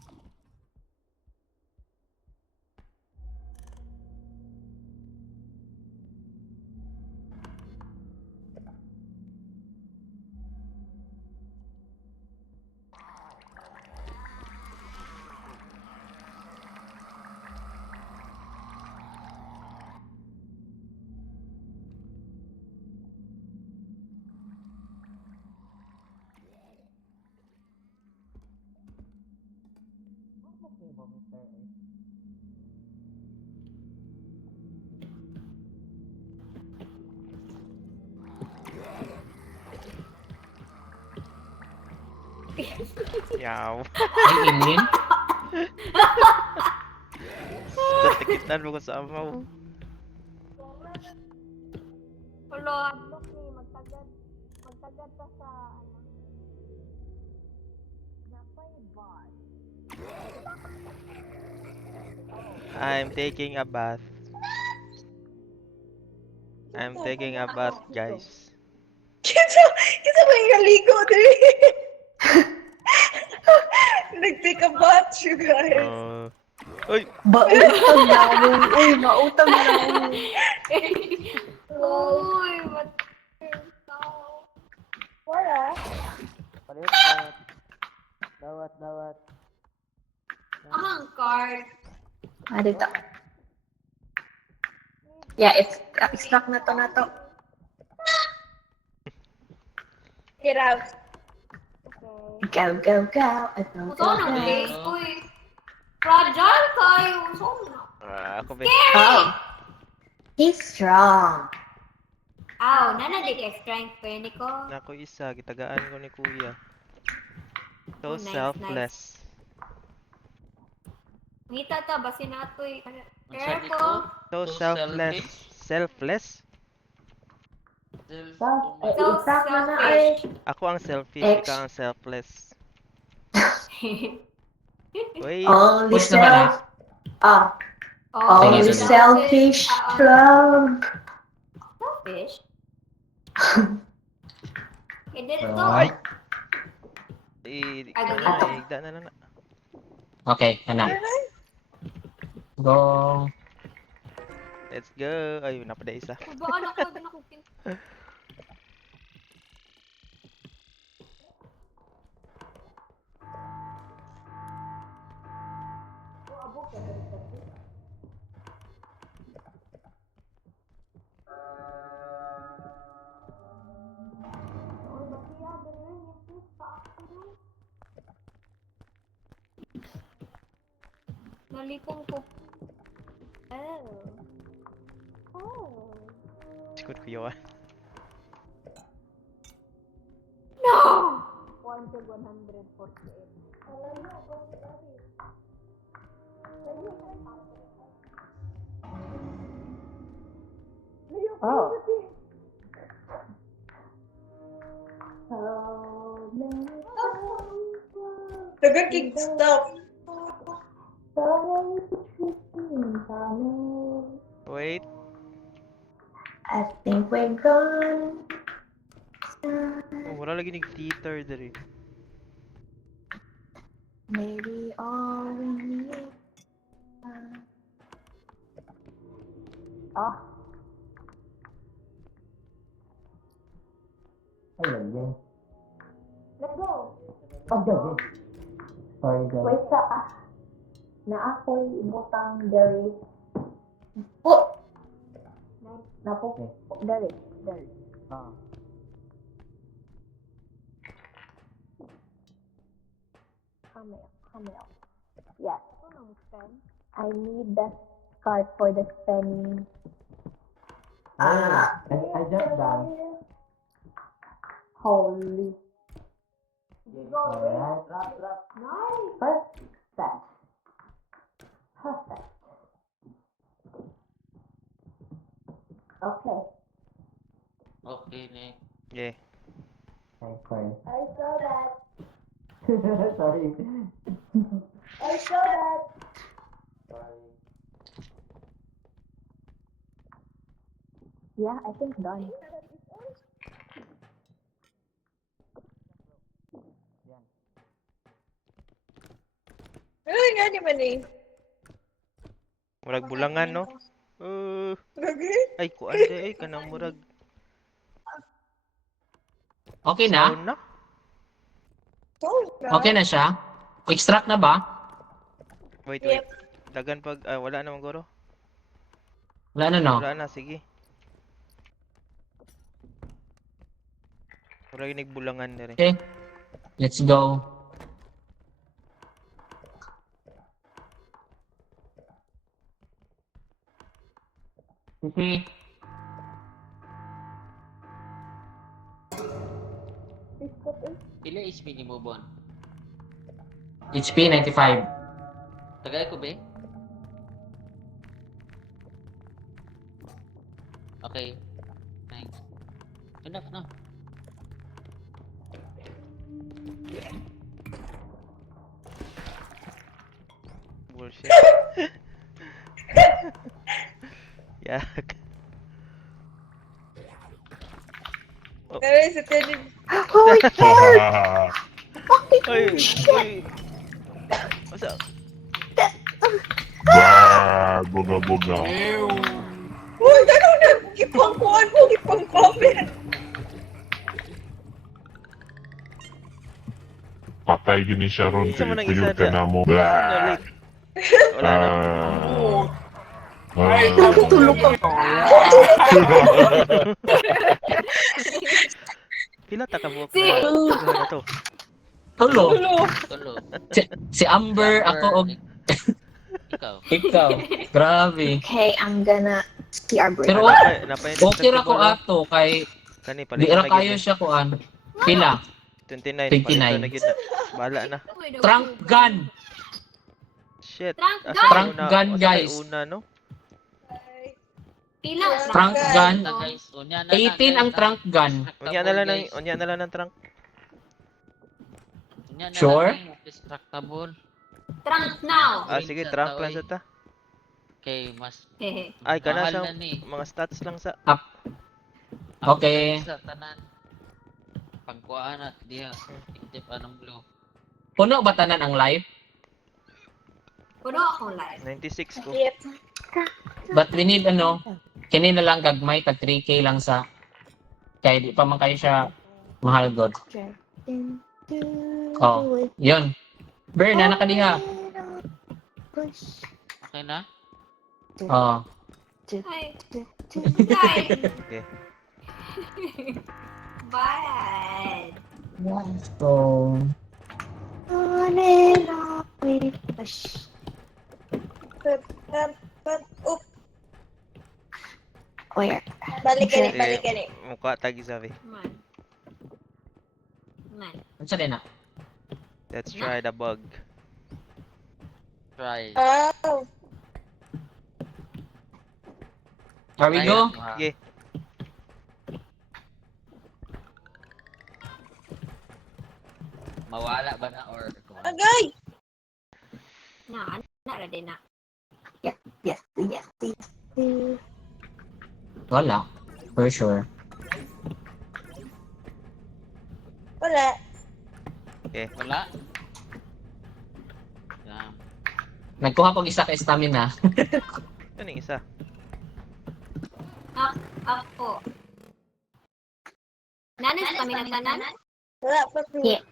Yaw. Ay, Emil? Takitan mo ko sa amaw. Hello, adlock ni magtagad ka sa ano. Napay bar. I'm taking a bath. I'm taking a bath, guys. Kita ba yung naligo, dali? Nag-take a bath, you guys. Uy, Bautang na mo. Uy, bautang na mo. Uy, Wala. Dawat. ang card. Ah, dito. Yeah, it's stuck na to. Get out. Okay. Go. Uso na, please. Uy. Fragile kayo. Uso na. ako ba? Oh. He's strong. Aw, nanadi kay strength pa yun ko. Nako isa, gitagaan ko ni kuya. So Oh, nice, selfless. Ngita ta, basi na ito eh. Ang sabi Careful. So So selfless. Selfless? So Stuck na na selfish. ay. Ako ang selfish, X. ikaw ang selfless. Wait, Only Push naman self. Ah, Oh, Sige, only sige. selfish love. Selfish? Hindi to. Right. igda na. Okay, anak. Go. Let's go. Ayun, napada isa. Baan ako, din ako kin. Nalipong ko. Oh. Sikot ko yawan. No! 1 to 148. Oh. Dagan kig stuff. Wait. I think we're gone. Oh, wala lagi ning theater diri. Maybe all we need. Ah, Ayun, yan. Let's go! Okay. Sorry, guys. wait sa na ako'y ibutang dere. Oh! Napo, dere. Ah. Come here. Yes. I need the card for the spending. I just done. Holy. Alright. Perfect. Okay. Okay, Nick. Yeah. Sorry. I saw that. Sorry. I saw that. Sorry. Yeah, I think done. Ay, nga di man eh. Murag bulangan, no? Lagi. Ay, kuan de, ay, kanang murag Okay na? sound na. Okay na siya? Extract na ba? Wait, Yep. wait. Dagan pag, ah, wala naman guro. Wala na, no? Wala na, sige. Murag nagbulangan na rin. Okay. Let's go. Okay. Pila HP ni mo, Bon? HP 95. Tagay ko, be? Okay. Thanks. Enough na. Bullshit. Yak. Pero sa tanin. Hoy, Ay, ay. Masa? Boga boga. Uy, gano'n na. Gipangkuhan mo, gipang-comment. Patay gini siya ron Isa mo kay nang isa tuyod ka dyan. na mo. No, late. Wala na. tulog ka. Pila ta ka mo Si- na to. Tulo. Tulo. Si Amber, ako o Ikaw. ikaw. Grabe. Okay, I'm gonna see our break. Pero Napay okay ra ko ato kay Kani di palitan ra na gid kayo ni. siya kuan. Pila? 29. 29. Palitan na gid na. Bahala na. Trunk gun. Shit. Trunk Asa gun? Trunk una- gun, asa kay guys. Una, no? Pila? Trunk gun. Na, guys. Unya na 18 ang trunk gun. Unya na lang ng unya na lang ng trunk. Unya na Sure? lang yung destructible. Trunk now. Ah, sige, trunk lang sa ta. Okay, mas Hehe. Ay, kana mahal sa na ni. mga stats lang sa. Okay. Sa tanan. Pagkuhaan at diha. Tip anong blue. Puno ba tanan ang live? Puno akong live. 96 ko. Yep. But we need kini na lang gagmay tag 3K lang sa kay di pa man kayo siya mahal god. Oh, yun. Burn na nakadiha. Okay na? Oh. Ay. Bye. Okay. Bye. So, On and on with the Oop, Where? balikan Okay. balikan eh. Mukha tagi sabi. Man. Man. unsa din na? Let's try the bug. Try. Oh, Here we go. Okay. Mawala ba na or agay! Na, na din na. Yes, yes, yes. Wala. For sure. Wala. wala? Damn. Nagkuha ko isa ka stamina. Ano yung isa? Ako. Nanan sa kami ng tanan? Wala pa po. Yeah.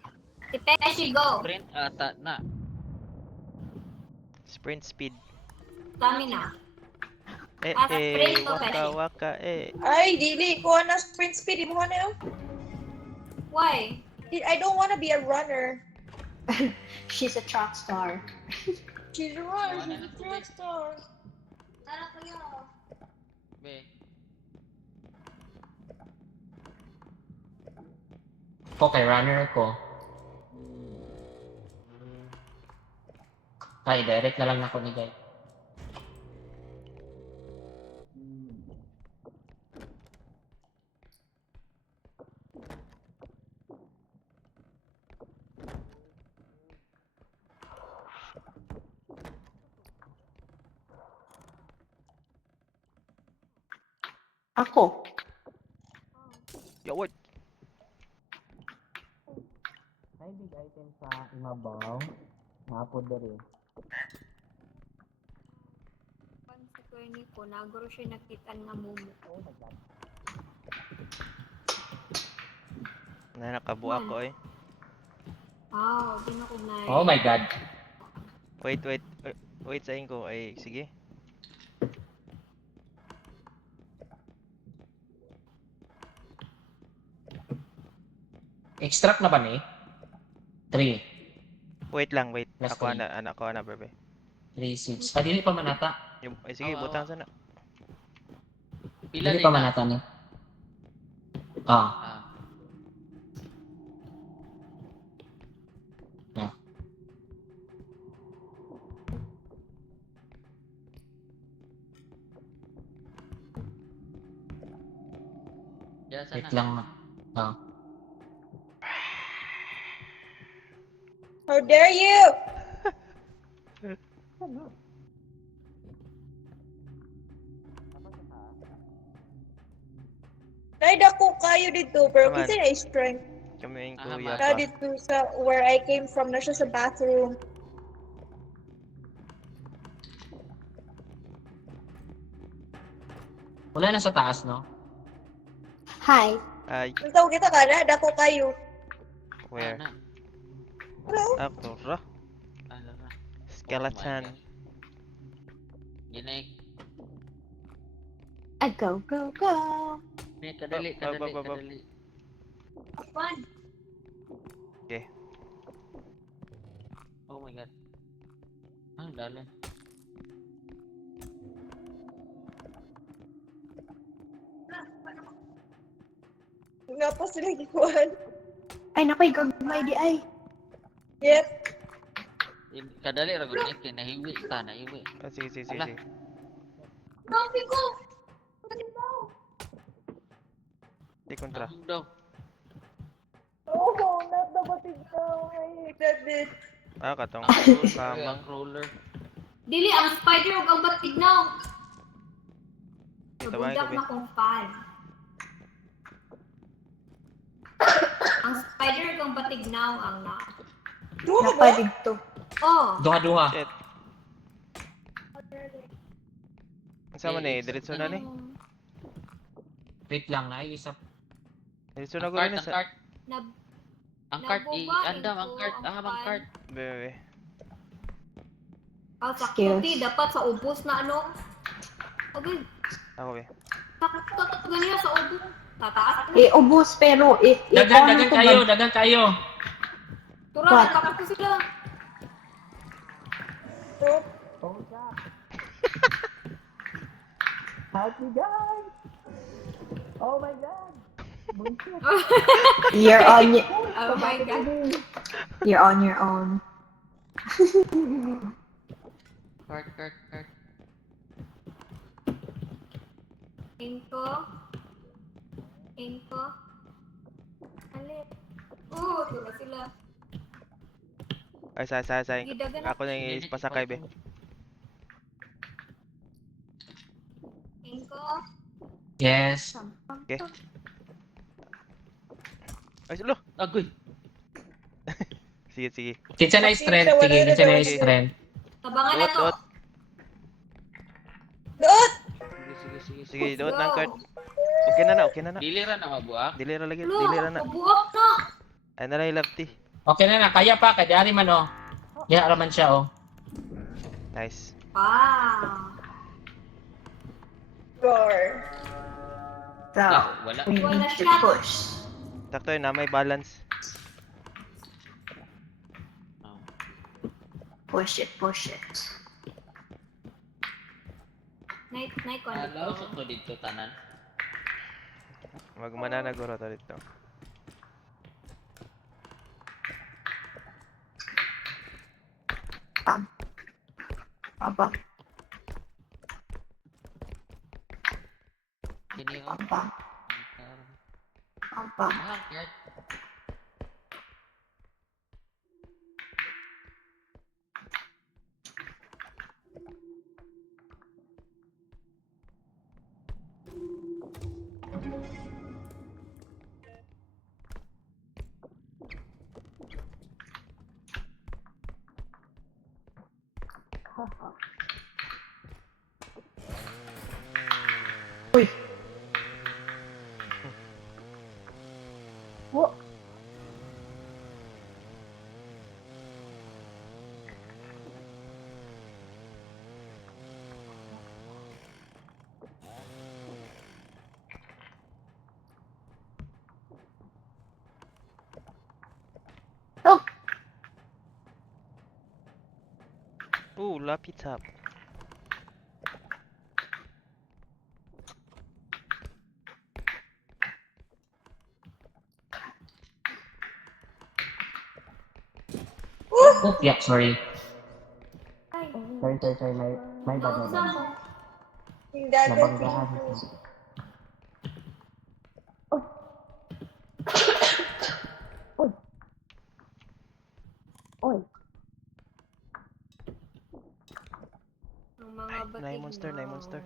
Si Peshi go. Print ata na. Sprint speed. Kami na. Waka sprint o peshi? waka Ay, dili. Kuha na sprint speed. Ibuha na yun. Why? I don't wanna be a runner. She's a track star. She's a runner. She's a track star. Tara kuya. Be. Okay, runner ko. Ay, direct na lang ako ni guys. Ako. Yo, what? Ay, big item sa imabaw. Naapod na rin. try ni ko, naguro siya nakitaan nga mumu. Na nakabuo ako eh. Di na ko na. Oh my God. Wait sa ko. Ay, sige. Extract na ba ni? 3. Wait lang, wait. Last Ako three. ana, bebe. 3, 6. Dili pa manata. Ay, sige, Awa, butang awa. sana. Pila Dili din pa na. manata ni. Ah. Ah. Ah. Diyan Wait sana. lang na. Ah. How dare you? Nay, dako kayo dito, pero Aman. kasi na strength. Kami yung Ah, kuya man. Na pa. dito sa where I came from, na siya sa bathroom. Wala na sa taas, no? Hi. Ay, Nung tawag kita ka na, dako kayo. where? Ana. Hello? Ako, ra. Ano na. Skeleton. Ginay. Go, go, go. Kadali, Up, up, kadali, up, up. kadali. Fun. Okay. Oh my God. Ang dali. Nga pa sila gikuhan. Ay, nakoy, gagmay di ay. Yep. Kadali ra gud ni kay nahiwi ka, nahiwi. Ah, sige. Ala. Sabi ko. Di kontra. Nahog daw. Oh, not the batig now. I hated it. Ah, katong Ang roller, kamang. ang roller. Dili, ang spider ug ang batignaw. Tabay ko, Nabudak be. na kong fan. Ang spider ug ang batignaw ang na. Duha ka ba? Napalig to. Oh, Duha-duha. Shit. Sama ni, diretso na ni. Wait lang na. Isa. Diretso na Ang ko cart, rin ang sa... cart. nab Ang cart, Nabubain andam ang ko cart. ang Ah, ang pan. cart. Bebe. sakto Skills. ti dapat sa ubos na ano. Okay, Ako, be. sakto ganyan sa ubos. Tataas. Ubus pero Dagan kayo, dagan kayo. Tura, What? tapos ko sila. You're on your Oh my God. you're on your own. Cart, cart, cart. Inko. Inko. Alit. Tura sila. Ay, say. Gidagan Ako na yung pasakay, be. Inko. Yes. Ay, sulo. Agoy. Sige. Kinsa na strength. Sige, kinsa na strength. Tabangan na to. Doot. Doot! Sige. Sige, doot Go. ng card. Okay na. Dili ra na mabuak. Dili ra lagi, Lo, dili ra na. mabuak na. Ay, na lang love tea. Okay na. Kaya pa. Kaya man, oh. Kaya raman siya, oh. Nice. Wow. Roar. So Wala. we Wala need to siya. push. Takto yun na, may balance. Oh. Push it. Night ko. Hello, so to dito tanan. Magmana na guro to dito. Aba. Kini oh. Aba. Ah, cart. Uy. Wo. Oh, Ooh, laptop. Oh, yeah, sorry. Ay, Sorry. May bad na bad. Yung dagat Nabanggaan. oy. ang mga Ay, batig nai-monster, nai-monster.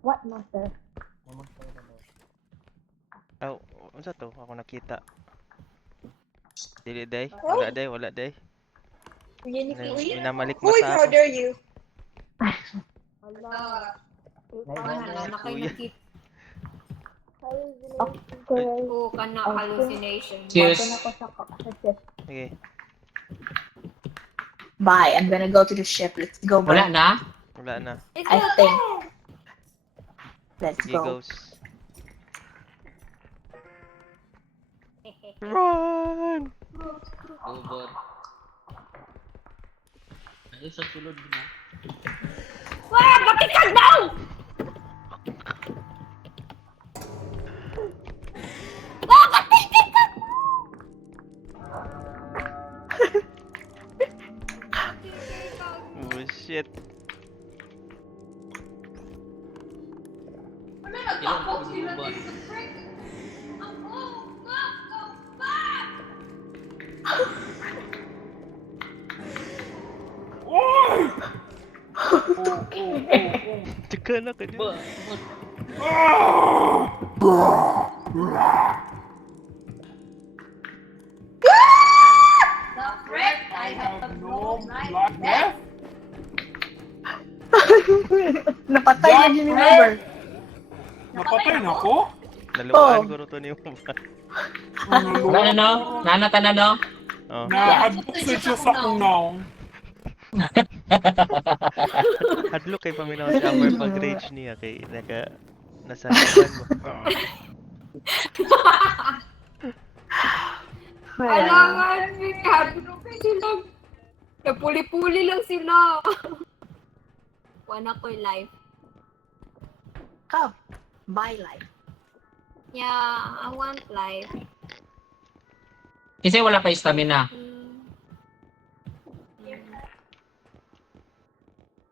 What monster? Oh, ano sa to? Ako nakita. Dili day. Oh. Wala day. Uniquely. Minamalik Who is mata how ako. dare you? Hala. Wala na kayo Kuya. nakita. Okay. Oo, kana hallucination. Cheers. Bato na ko sa ship. Okay. Bye. I'm gonna go to the ship. Let's go. Wala Bye. na? Wala na. It's I not think. there. Let's Sige, go. goes. Run! Ubod. Ayun sa sulod na. Wah! Batikag daw! Wah! Batikag ka! Oh shit. Ilang po ubod. Tsaka na ka dyan. Napatay na yun ni Robert. Napatay na ako? Naluan ko rin ni Uba. Wala na no? Nanata na no? Oh. Nahadlok sa siya sa kunaw. Hadlok kay paminaw si Amber pag rage niya kay nasa harapan mo. Alangan, may kabro sila. Napuli-puli lang sila. Wala ko yung life. Come. Bye, life. Yeah, I want life. Kasi wala pa stamina.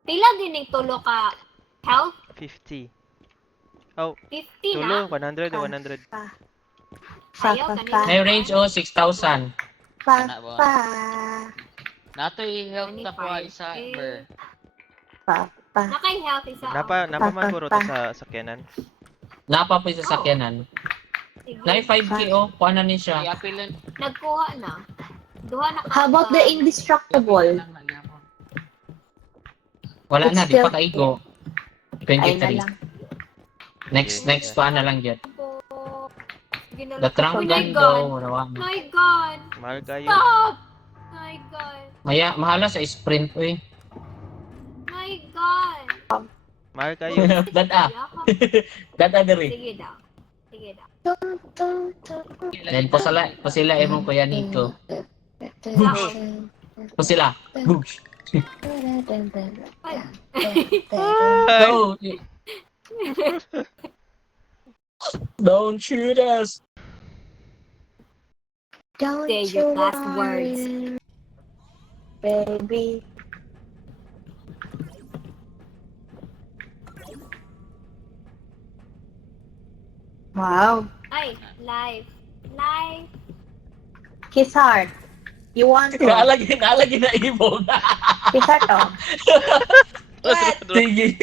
Pila gining tulo ka health? 50. Oh, 50 tulo, na? 100 o 100. Ayaw, kanina. May range 6,000. Ana ba? Pa. Nato i-help na ko 25. isa, Amber. Pa. Naka-health isa. Napa man ko to sa sakyanan. Napa po sa sakyanan. Sige. Na 5K kuha na ni siya. I-appealan. Nagkuha na. Duha na How about the indestructible? Wala It's na, di pa still- kaigo. Ay na 23. lang. Next pa na lang yun. Ginala- The trunk Oh my gun God. daw. Wala na. My God! Mahal kayo. Stop! My God! Mahala sa sprint eh. My God! Mahal kayo. Dada. Yakap. Dada diri. Sige daw. Sige daw. Then pasila emong kuya nito. Saan? Pasila. Boosh. Ay. No. Don't shoot us. Don't Say you your last worry, baby. Wow. Ay, live. Live. Kiss heart. You want to? Naalagi na ibog. Kiss heart, oh. What? Sige.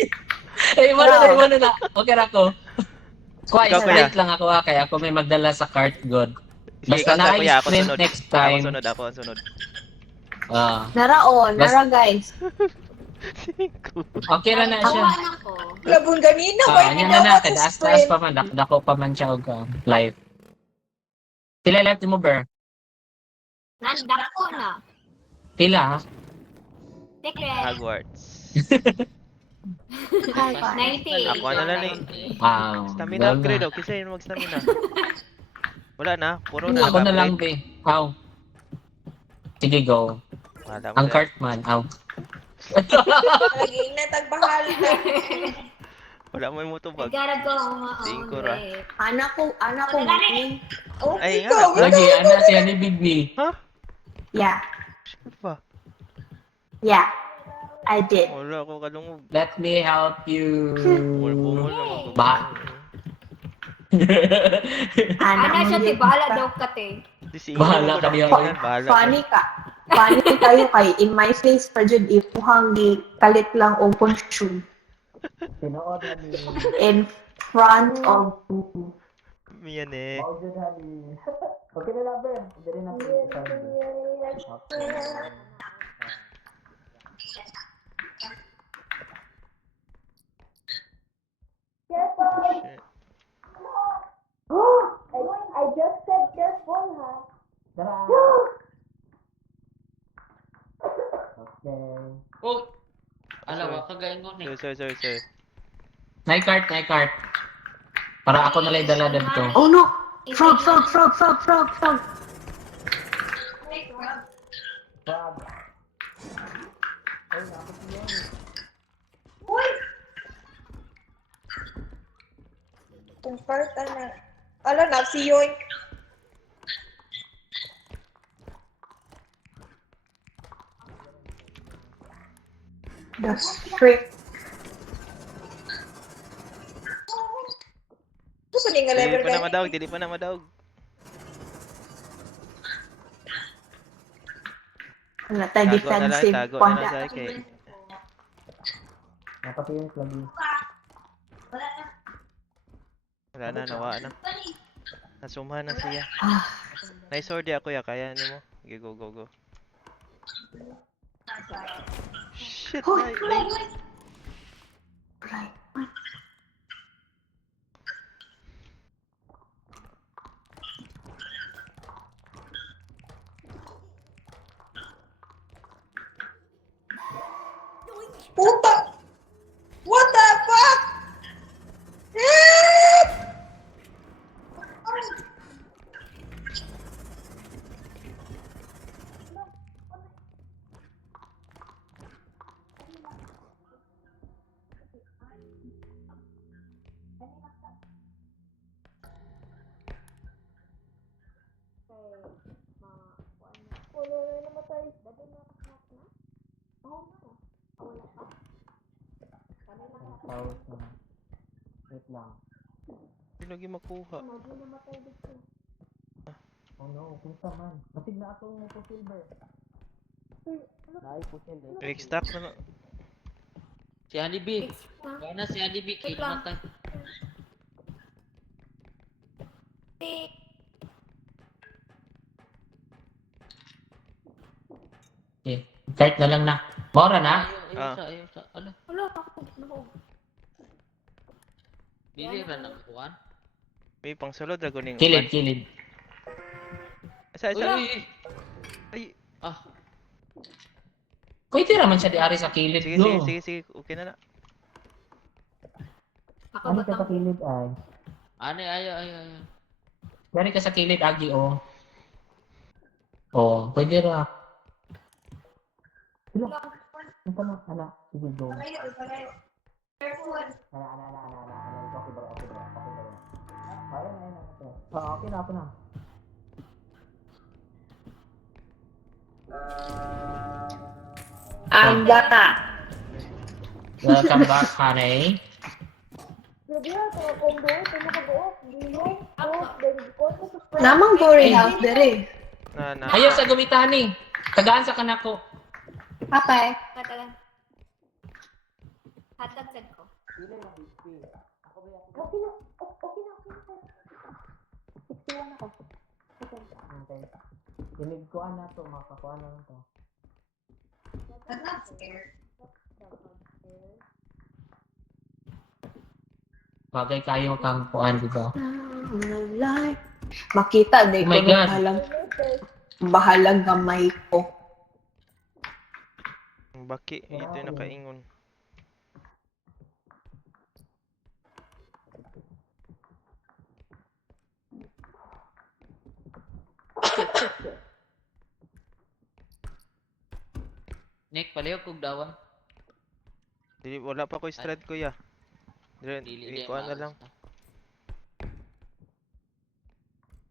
Mo na. Okay ra ko. Kuha, Ikaw, kuya. sprint lang ako kaya ako may magdala sa cart god. Sige, Basta ikaw, na kuya, ako sprint sunod. next Ako time. sunod. Nara, oh. Bas- Nara, guys. Okay na na siya. Tawa na ko. Labon ganina, why Yan ginawa na, to taas sprint? pa man, dako pa man siya og live. Pila live mo, Ber? Nandak ko na. Pila, ha? Secret. Hogwarts. 90. Ako na lang eh. Stamina wala upgrade na. oh. Kisa yun mag-stamina. Wala na. Puro na Ako na lang, nag-upgrade. be. Aw. Sige, go. Wala mo Ang dyan. Cartman, aw. Lagi na tagbahal ka. Wala mo yung I motobag. gotta go on my own Tingko ra. way. Anak ko, meeting. Oh, Ay, ikaw, nga. Lagi, ana siya ni Big B. Yeah, Sure ba? yeah, I did. Wala ako kalungog. Let me help you. Bungol na mo. Ba? Ana siya, mo ti yun. bahala daw ka, te. Bahala ka niya, oy. Bahala Funny ka. Funny kayo kay in my face pa jud ipuhang kalit lang og consume Tinood na ni. in front of Miyan eh. Maujud na ni. Okay na lang, Ben. Dili na Oh, shit. I just said careful, ha? Tara. Okay. Oh! Alam mo, kagayon eh. Sorry. Night cart. Para ako na lang dala dito. oh no, frog. Kung part na. Ala na, si Yoy. The strict. Ito pa nga level Dili pa na madawg. Wala tayo defensive Tago na contact. lang kay. Napatiyos lagi. Wala na, nawa na. Nasumhan na siya. Ah, Naisord ako ya, kaya ni mo. Okay, go. Shit, Hoy, ay. right. Puta! What the fuck? Help! Wait lang. Hindi lagi makuha. Oh no, punta man. Masig na atong mo po silver. Dai po silver. Extract na. Si Honeybee. Kaya na si Honeybee, Wait lang. kinamatay. Okay. Cart na lang na. Mora na. Ayaw sa. Ala, Wala ako. dili ra nang kuhan. May pang solo dragoning. Kilid. Isa. Uy! Ay. Ah, Pwede naman siya di ari sa kilid. Sige. Okay na na. Ako Ano ba ka sa kilid ay? ane, ayaw. Dari ka sa kilid, Agi, oh. Oh, pwede ra. Sila. Ano na, anak? Sige, go. Careful. Okay ba? Okay na, ako na. Anda na. Welcome back, honey. Namang gory house dere. Na. Ayaw sa gumitan ni. Tagaan sa kanako. Papay. Katagan. Hatag sad ko. Dinig ko na to, makakuha na to. I'm not scared. Bagay kayo kang kuan, di ba? Makita, di Oh ko my nung God. bahalang gamay ko. Ang baki, ito yung nakaingon. Nick, paliw kog dawan. Dili, wala pa ko strand kuya. Dili Dili, di kuha na maus lang. na.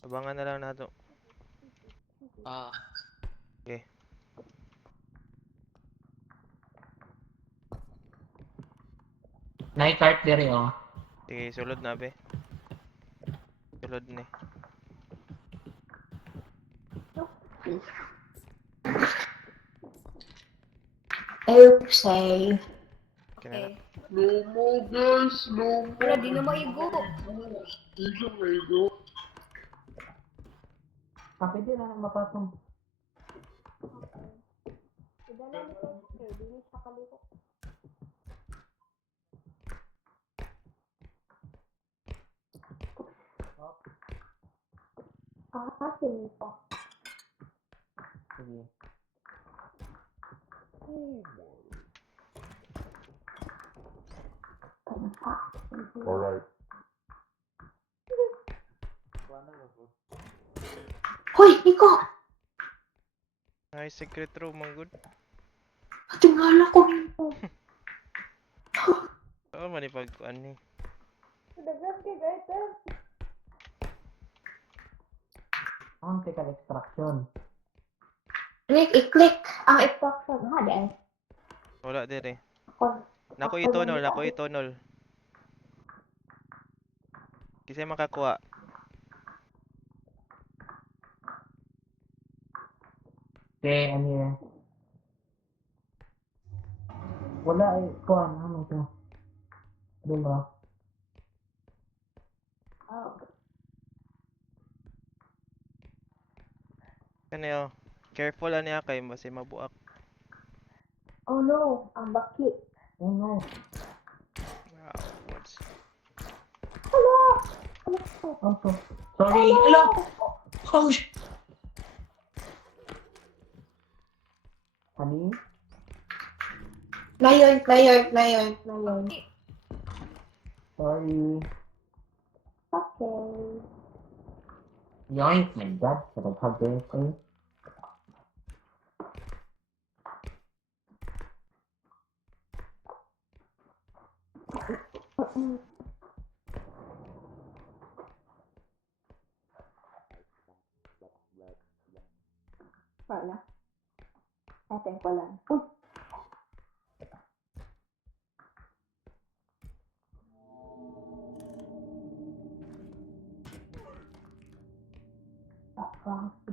Abangan na lang nato. Ah, Naikart diri oh. Sige, sulod na be. Sulod ni. Okay. Kinala. Okay. Lomo, guys. Lomo. Wala, di na maigo. Hindi may go. Kapit din na mapatong. Idala ni Kay, dili siya kaliko. Sinito. Sige. Alright. Hoy, Nico! Ay, secret room, ang good. Tingala ko nito. Oo, manipagkuan ni. Ang technical extraction. Click, i-click ang extraction. Ha, dahil. Wala dire. Ako. Nako itonol, nako itonol. Kasi makakuha. Okay, ano yan? Wala eh. Kuan, ano ito? Diba? Kani oh. Careful ani kay kasi mabuak. Oh no, ang baki. Oh no. Wow, what's... Also, sorry. Hello! Oh, Honey? Layon. Sorry. Okay. Yoink, my God. Should I have this thing? Wala. Atin ko lang. Uy!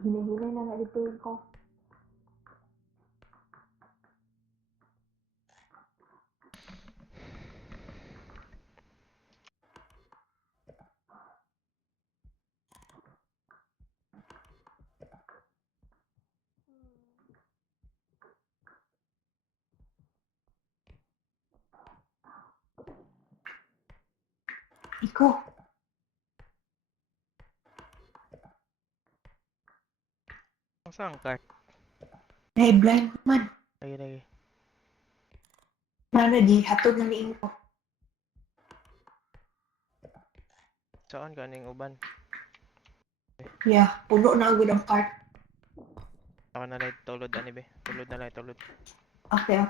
Hinay-hinay na nalituin ko. Iko, Ang saan card? blind man. Lagi. Nana di, hatod na ni ko. Saan kaning uban? Yeah, puno na agad ang cart. Ako na lang tulod ani be. Tulod na lang tulod. Okay.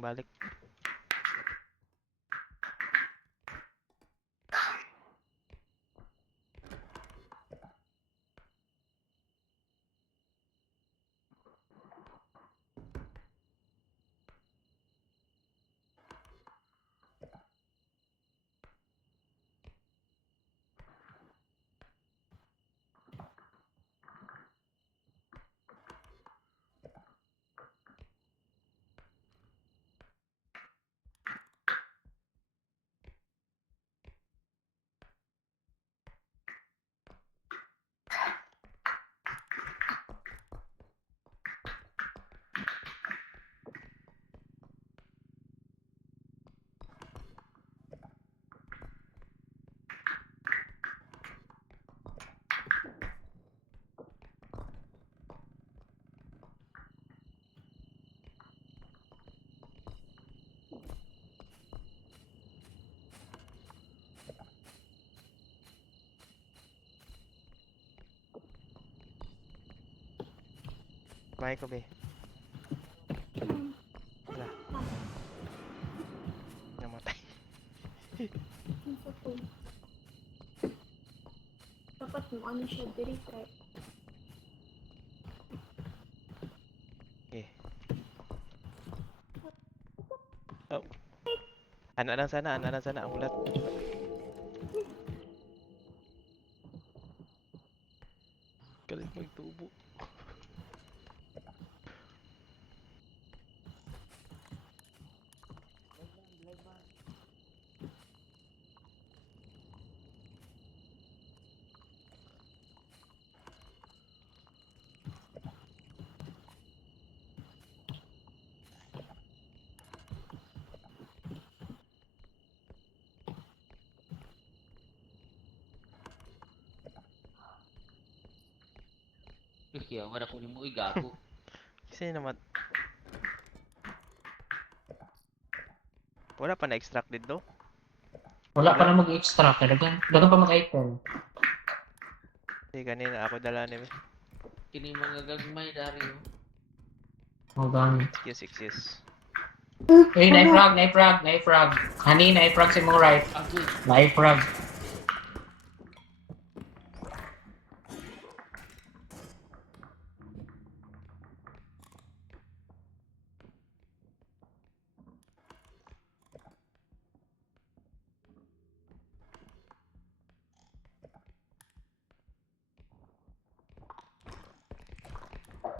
Balik. Kumain ko, be. Wala. Namatay. Ang sa to. Dapat mo ano siya diri kay Okay. Oh. Ana lang sana ang ulat. Galit magtubo. Kaya wala ko ni mo igago. Kasi naman wala pa na-extract dito. Wala pa na mag-extract. Dagan pa mag-item. Kasi kanina ako dala ni Kini mga gagmay Dario. Hold on. Excuse. Eh, knife frog. Honey, knife frog si mong right. Agoy. Knife frog.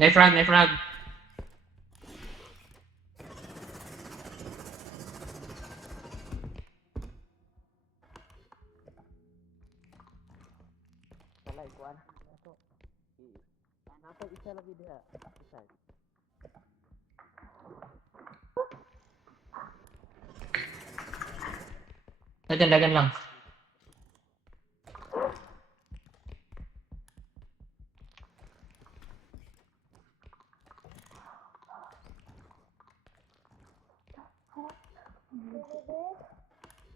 Knife frog. Wala ikuan. Ito. Nasa isa lagi dia. Isa. Dagan lang.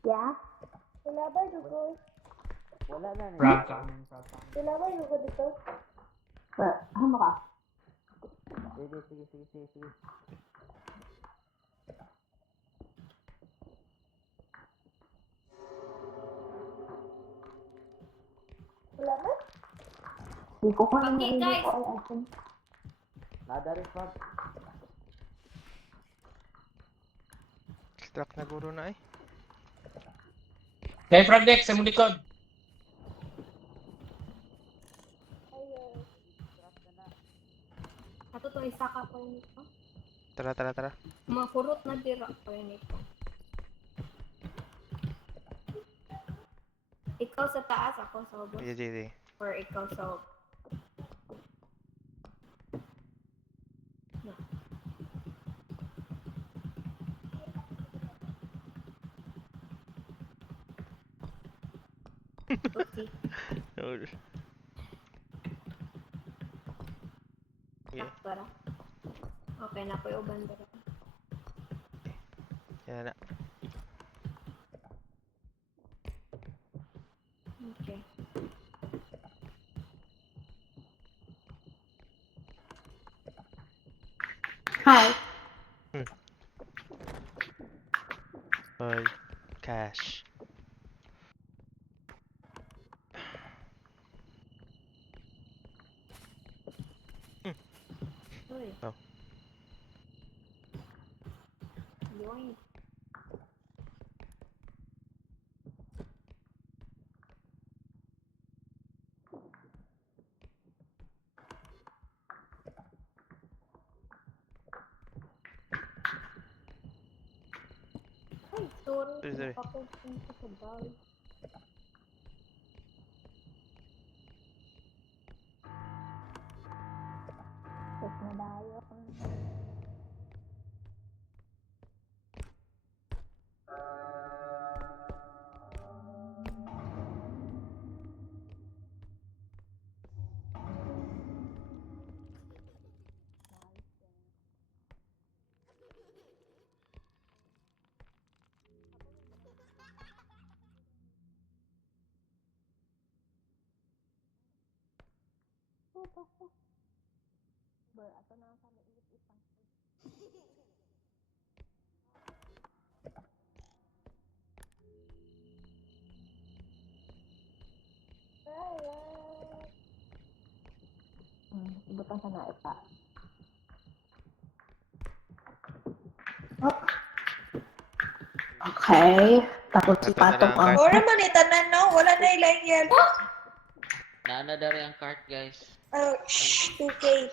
Yeah? Wala ba dugo? Wala na ni. Frog ka. Wala ba dugo dito? Hama ka? Sige. Wala ba? Hindi ko pa Okay, guys. Nada rin frog. Extract na guro na eh. Knife frog deck sa mong likod. ato to isa ka po nito. Tara. Mafurot na dira po nito. Ikaw sa taas, ako sa ubos. Sige. Or ikaw sa no. Okay. Yeah. Para. Okay na po yung uban dira. Yan na. Okay. Hi. Hoy. Cash. Uy. Oh. Yoink. Ay, sorry. Sorry. Napapansin ko sa bag. Tapos na tayo. Ibutan ka na ipa. Okay. Tapos Ito na ipatong lang, ang... Ora man itanan no, wala na ilang yan. Naana dari ang cart, guys. Oh, 2K.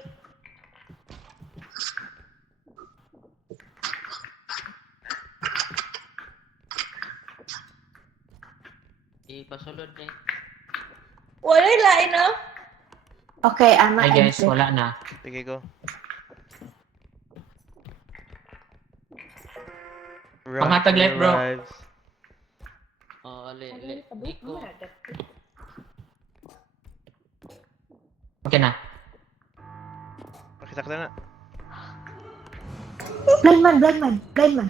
Ipasulod eh. Wala lain no? Okay, ama Ay guys, and wala na. Sige ko. Panghatag life, bro. Oh, Nico. Okay na. Makita ka na. Blind man.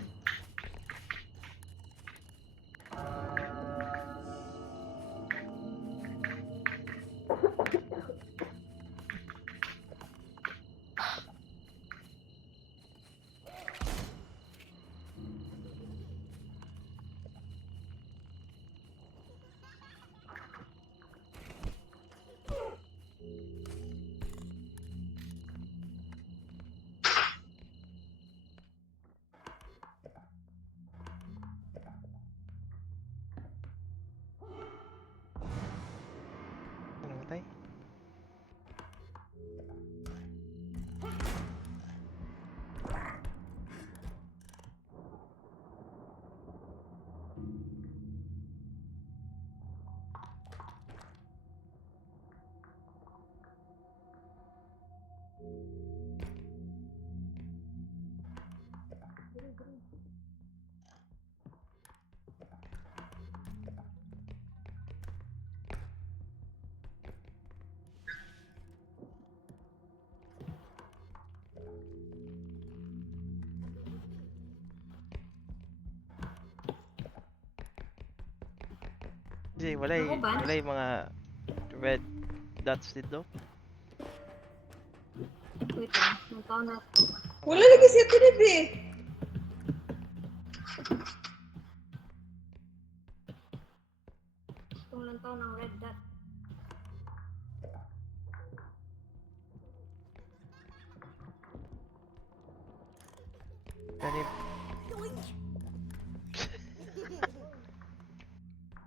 Namatay. Kasi Ako ba? wala yung mga red dots dito. Wait lang, nagkaon na ito. Wala lagi siya tinibi. Itong lantaw ng red dot. Danny...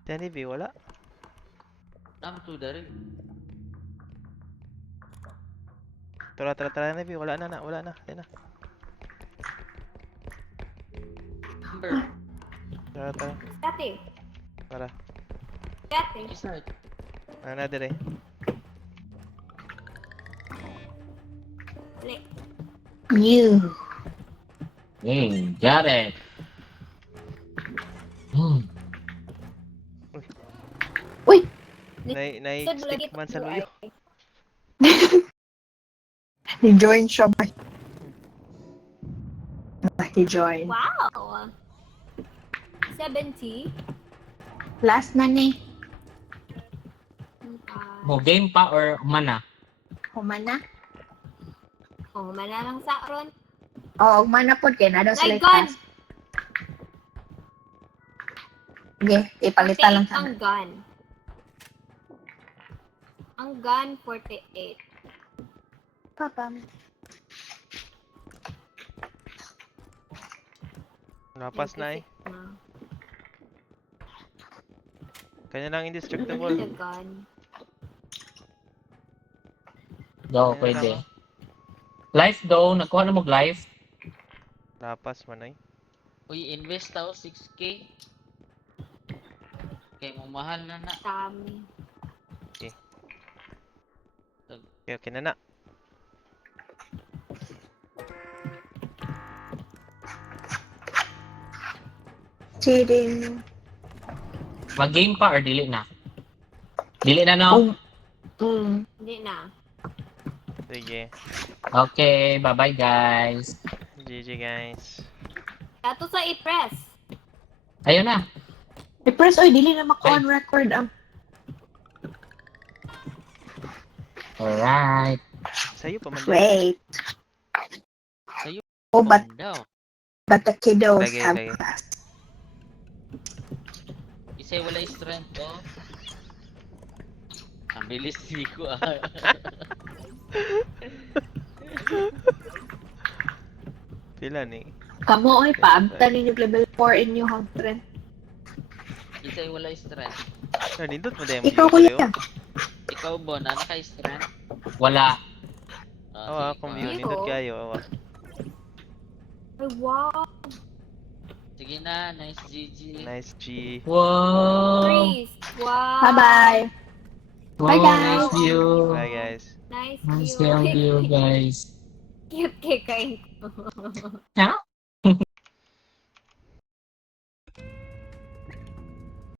Danny B, wala? Tama to dari. Tara, Danny B, wala na. Yan na. Number. Tara. Dati. Tara. Dati. Isa. Ano na dire? Wala. You. Hey, got it. Stick man sa luyo. He-join siya ba? He-join. Wow! 70? Last na ni. Mo game pa or mana? Humana. Oh, malalang sa ron. Oo, humana po. Kaya na daw sila My gun! itas. Sige, ipalita lang Ang sana. gun. Ang gun, 48. Papa. Napas na eh. Na. Kanya lang The indestructible. gun. Daw, Ayun pwede. lang, Life daw, nakuha na mo life. Napas man eh. Uy, invest tao 6K. Kaya mo mahal na. Dami. Okay na na. Cheating. Mag-game pa or dili na? Dili na, no? Hindi na. Sige. Okay, bye-bye, guys. GG guys. Dato sa i-press. Ayun na. I-press, oy, dili na makuha ang record. Alright. Sa'yo pa man. Great. Sa'yo Oh, but daw. the kiddos Lagi, have lagi. class. Isa'y wala strength ko. Ang bilis ni ko ah. Pila ni. Kamo ay paabta ninyo level 4 in you have strength. Isa'y wala strength. Nindot mo dahil Ikaw mo kuya. Ikaw Bon, ano kay strength? Wala. Awa, akong yun. Nindot kayo. Awa. Ay, wow. Sige na, nice GG. Nice G. Wow. Freeze. Wow. Bye-bye. Wow, Bye, guys. nice view. Bye guys. Nice Nice view. view, guys. Cute kay kain ko. Yeah.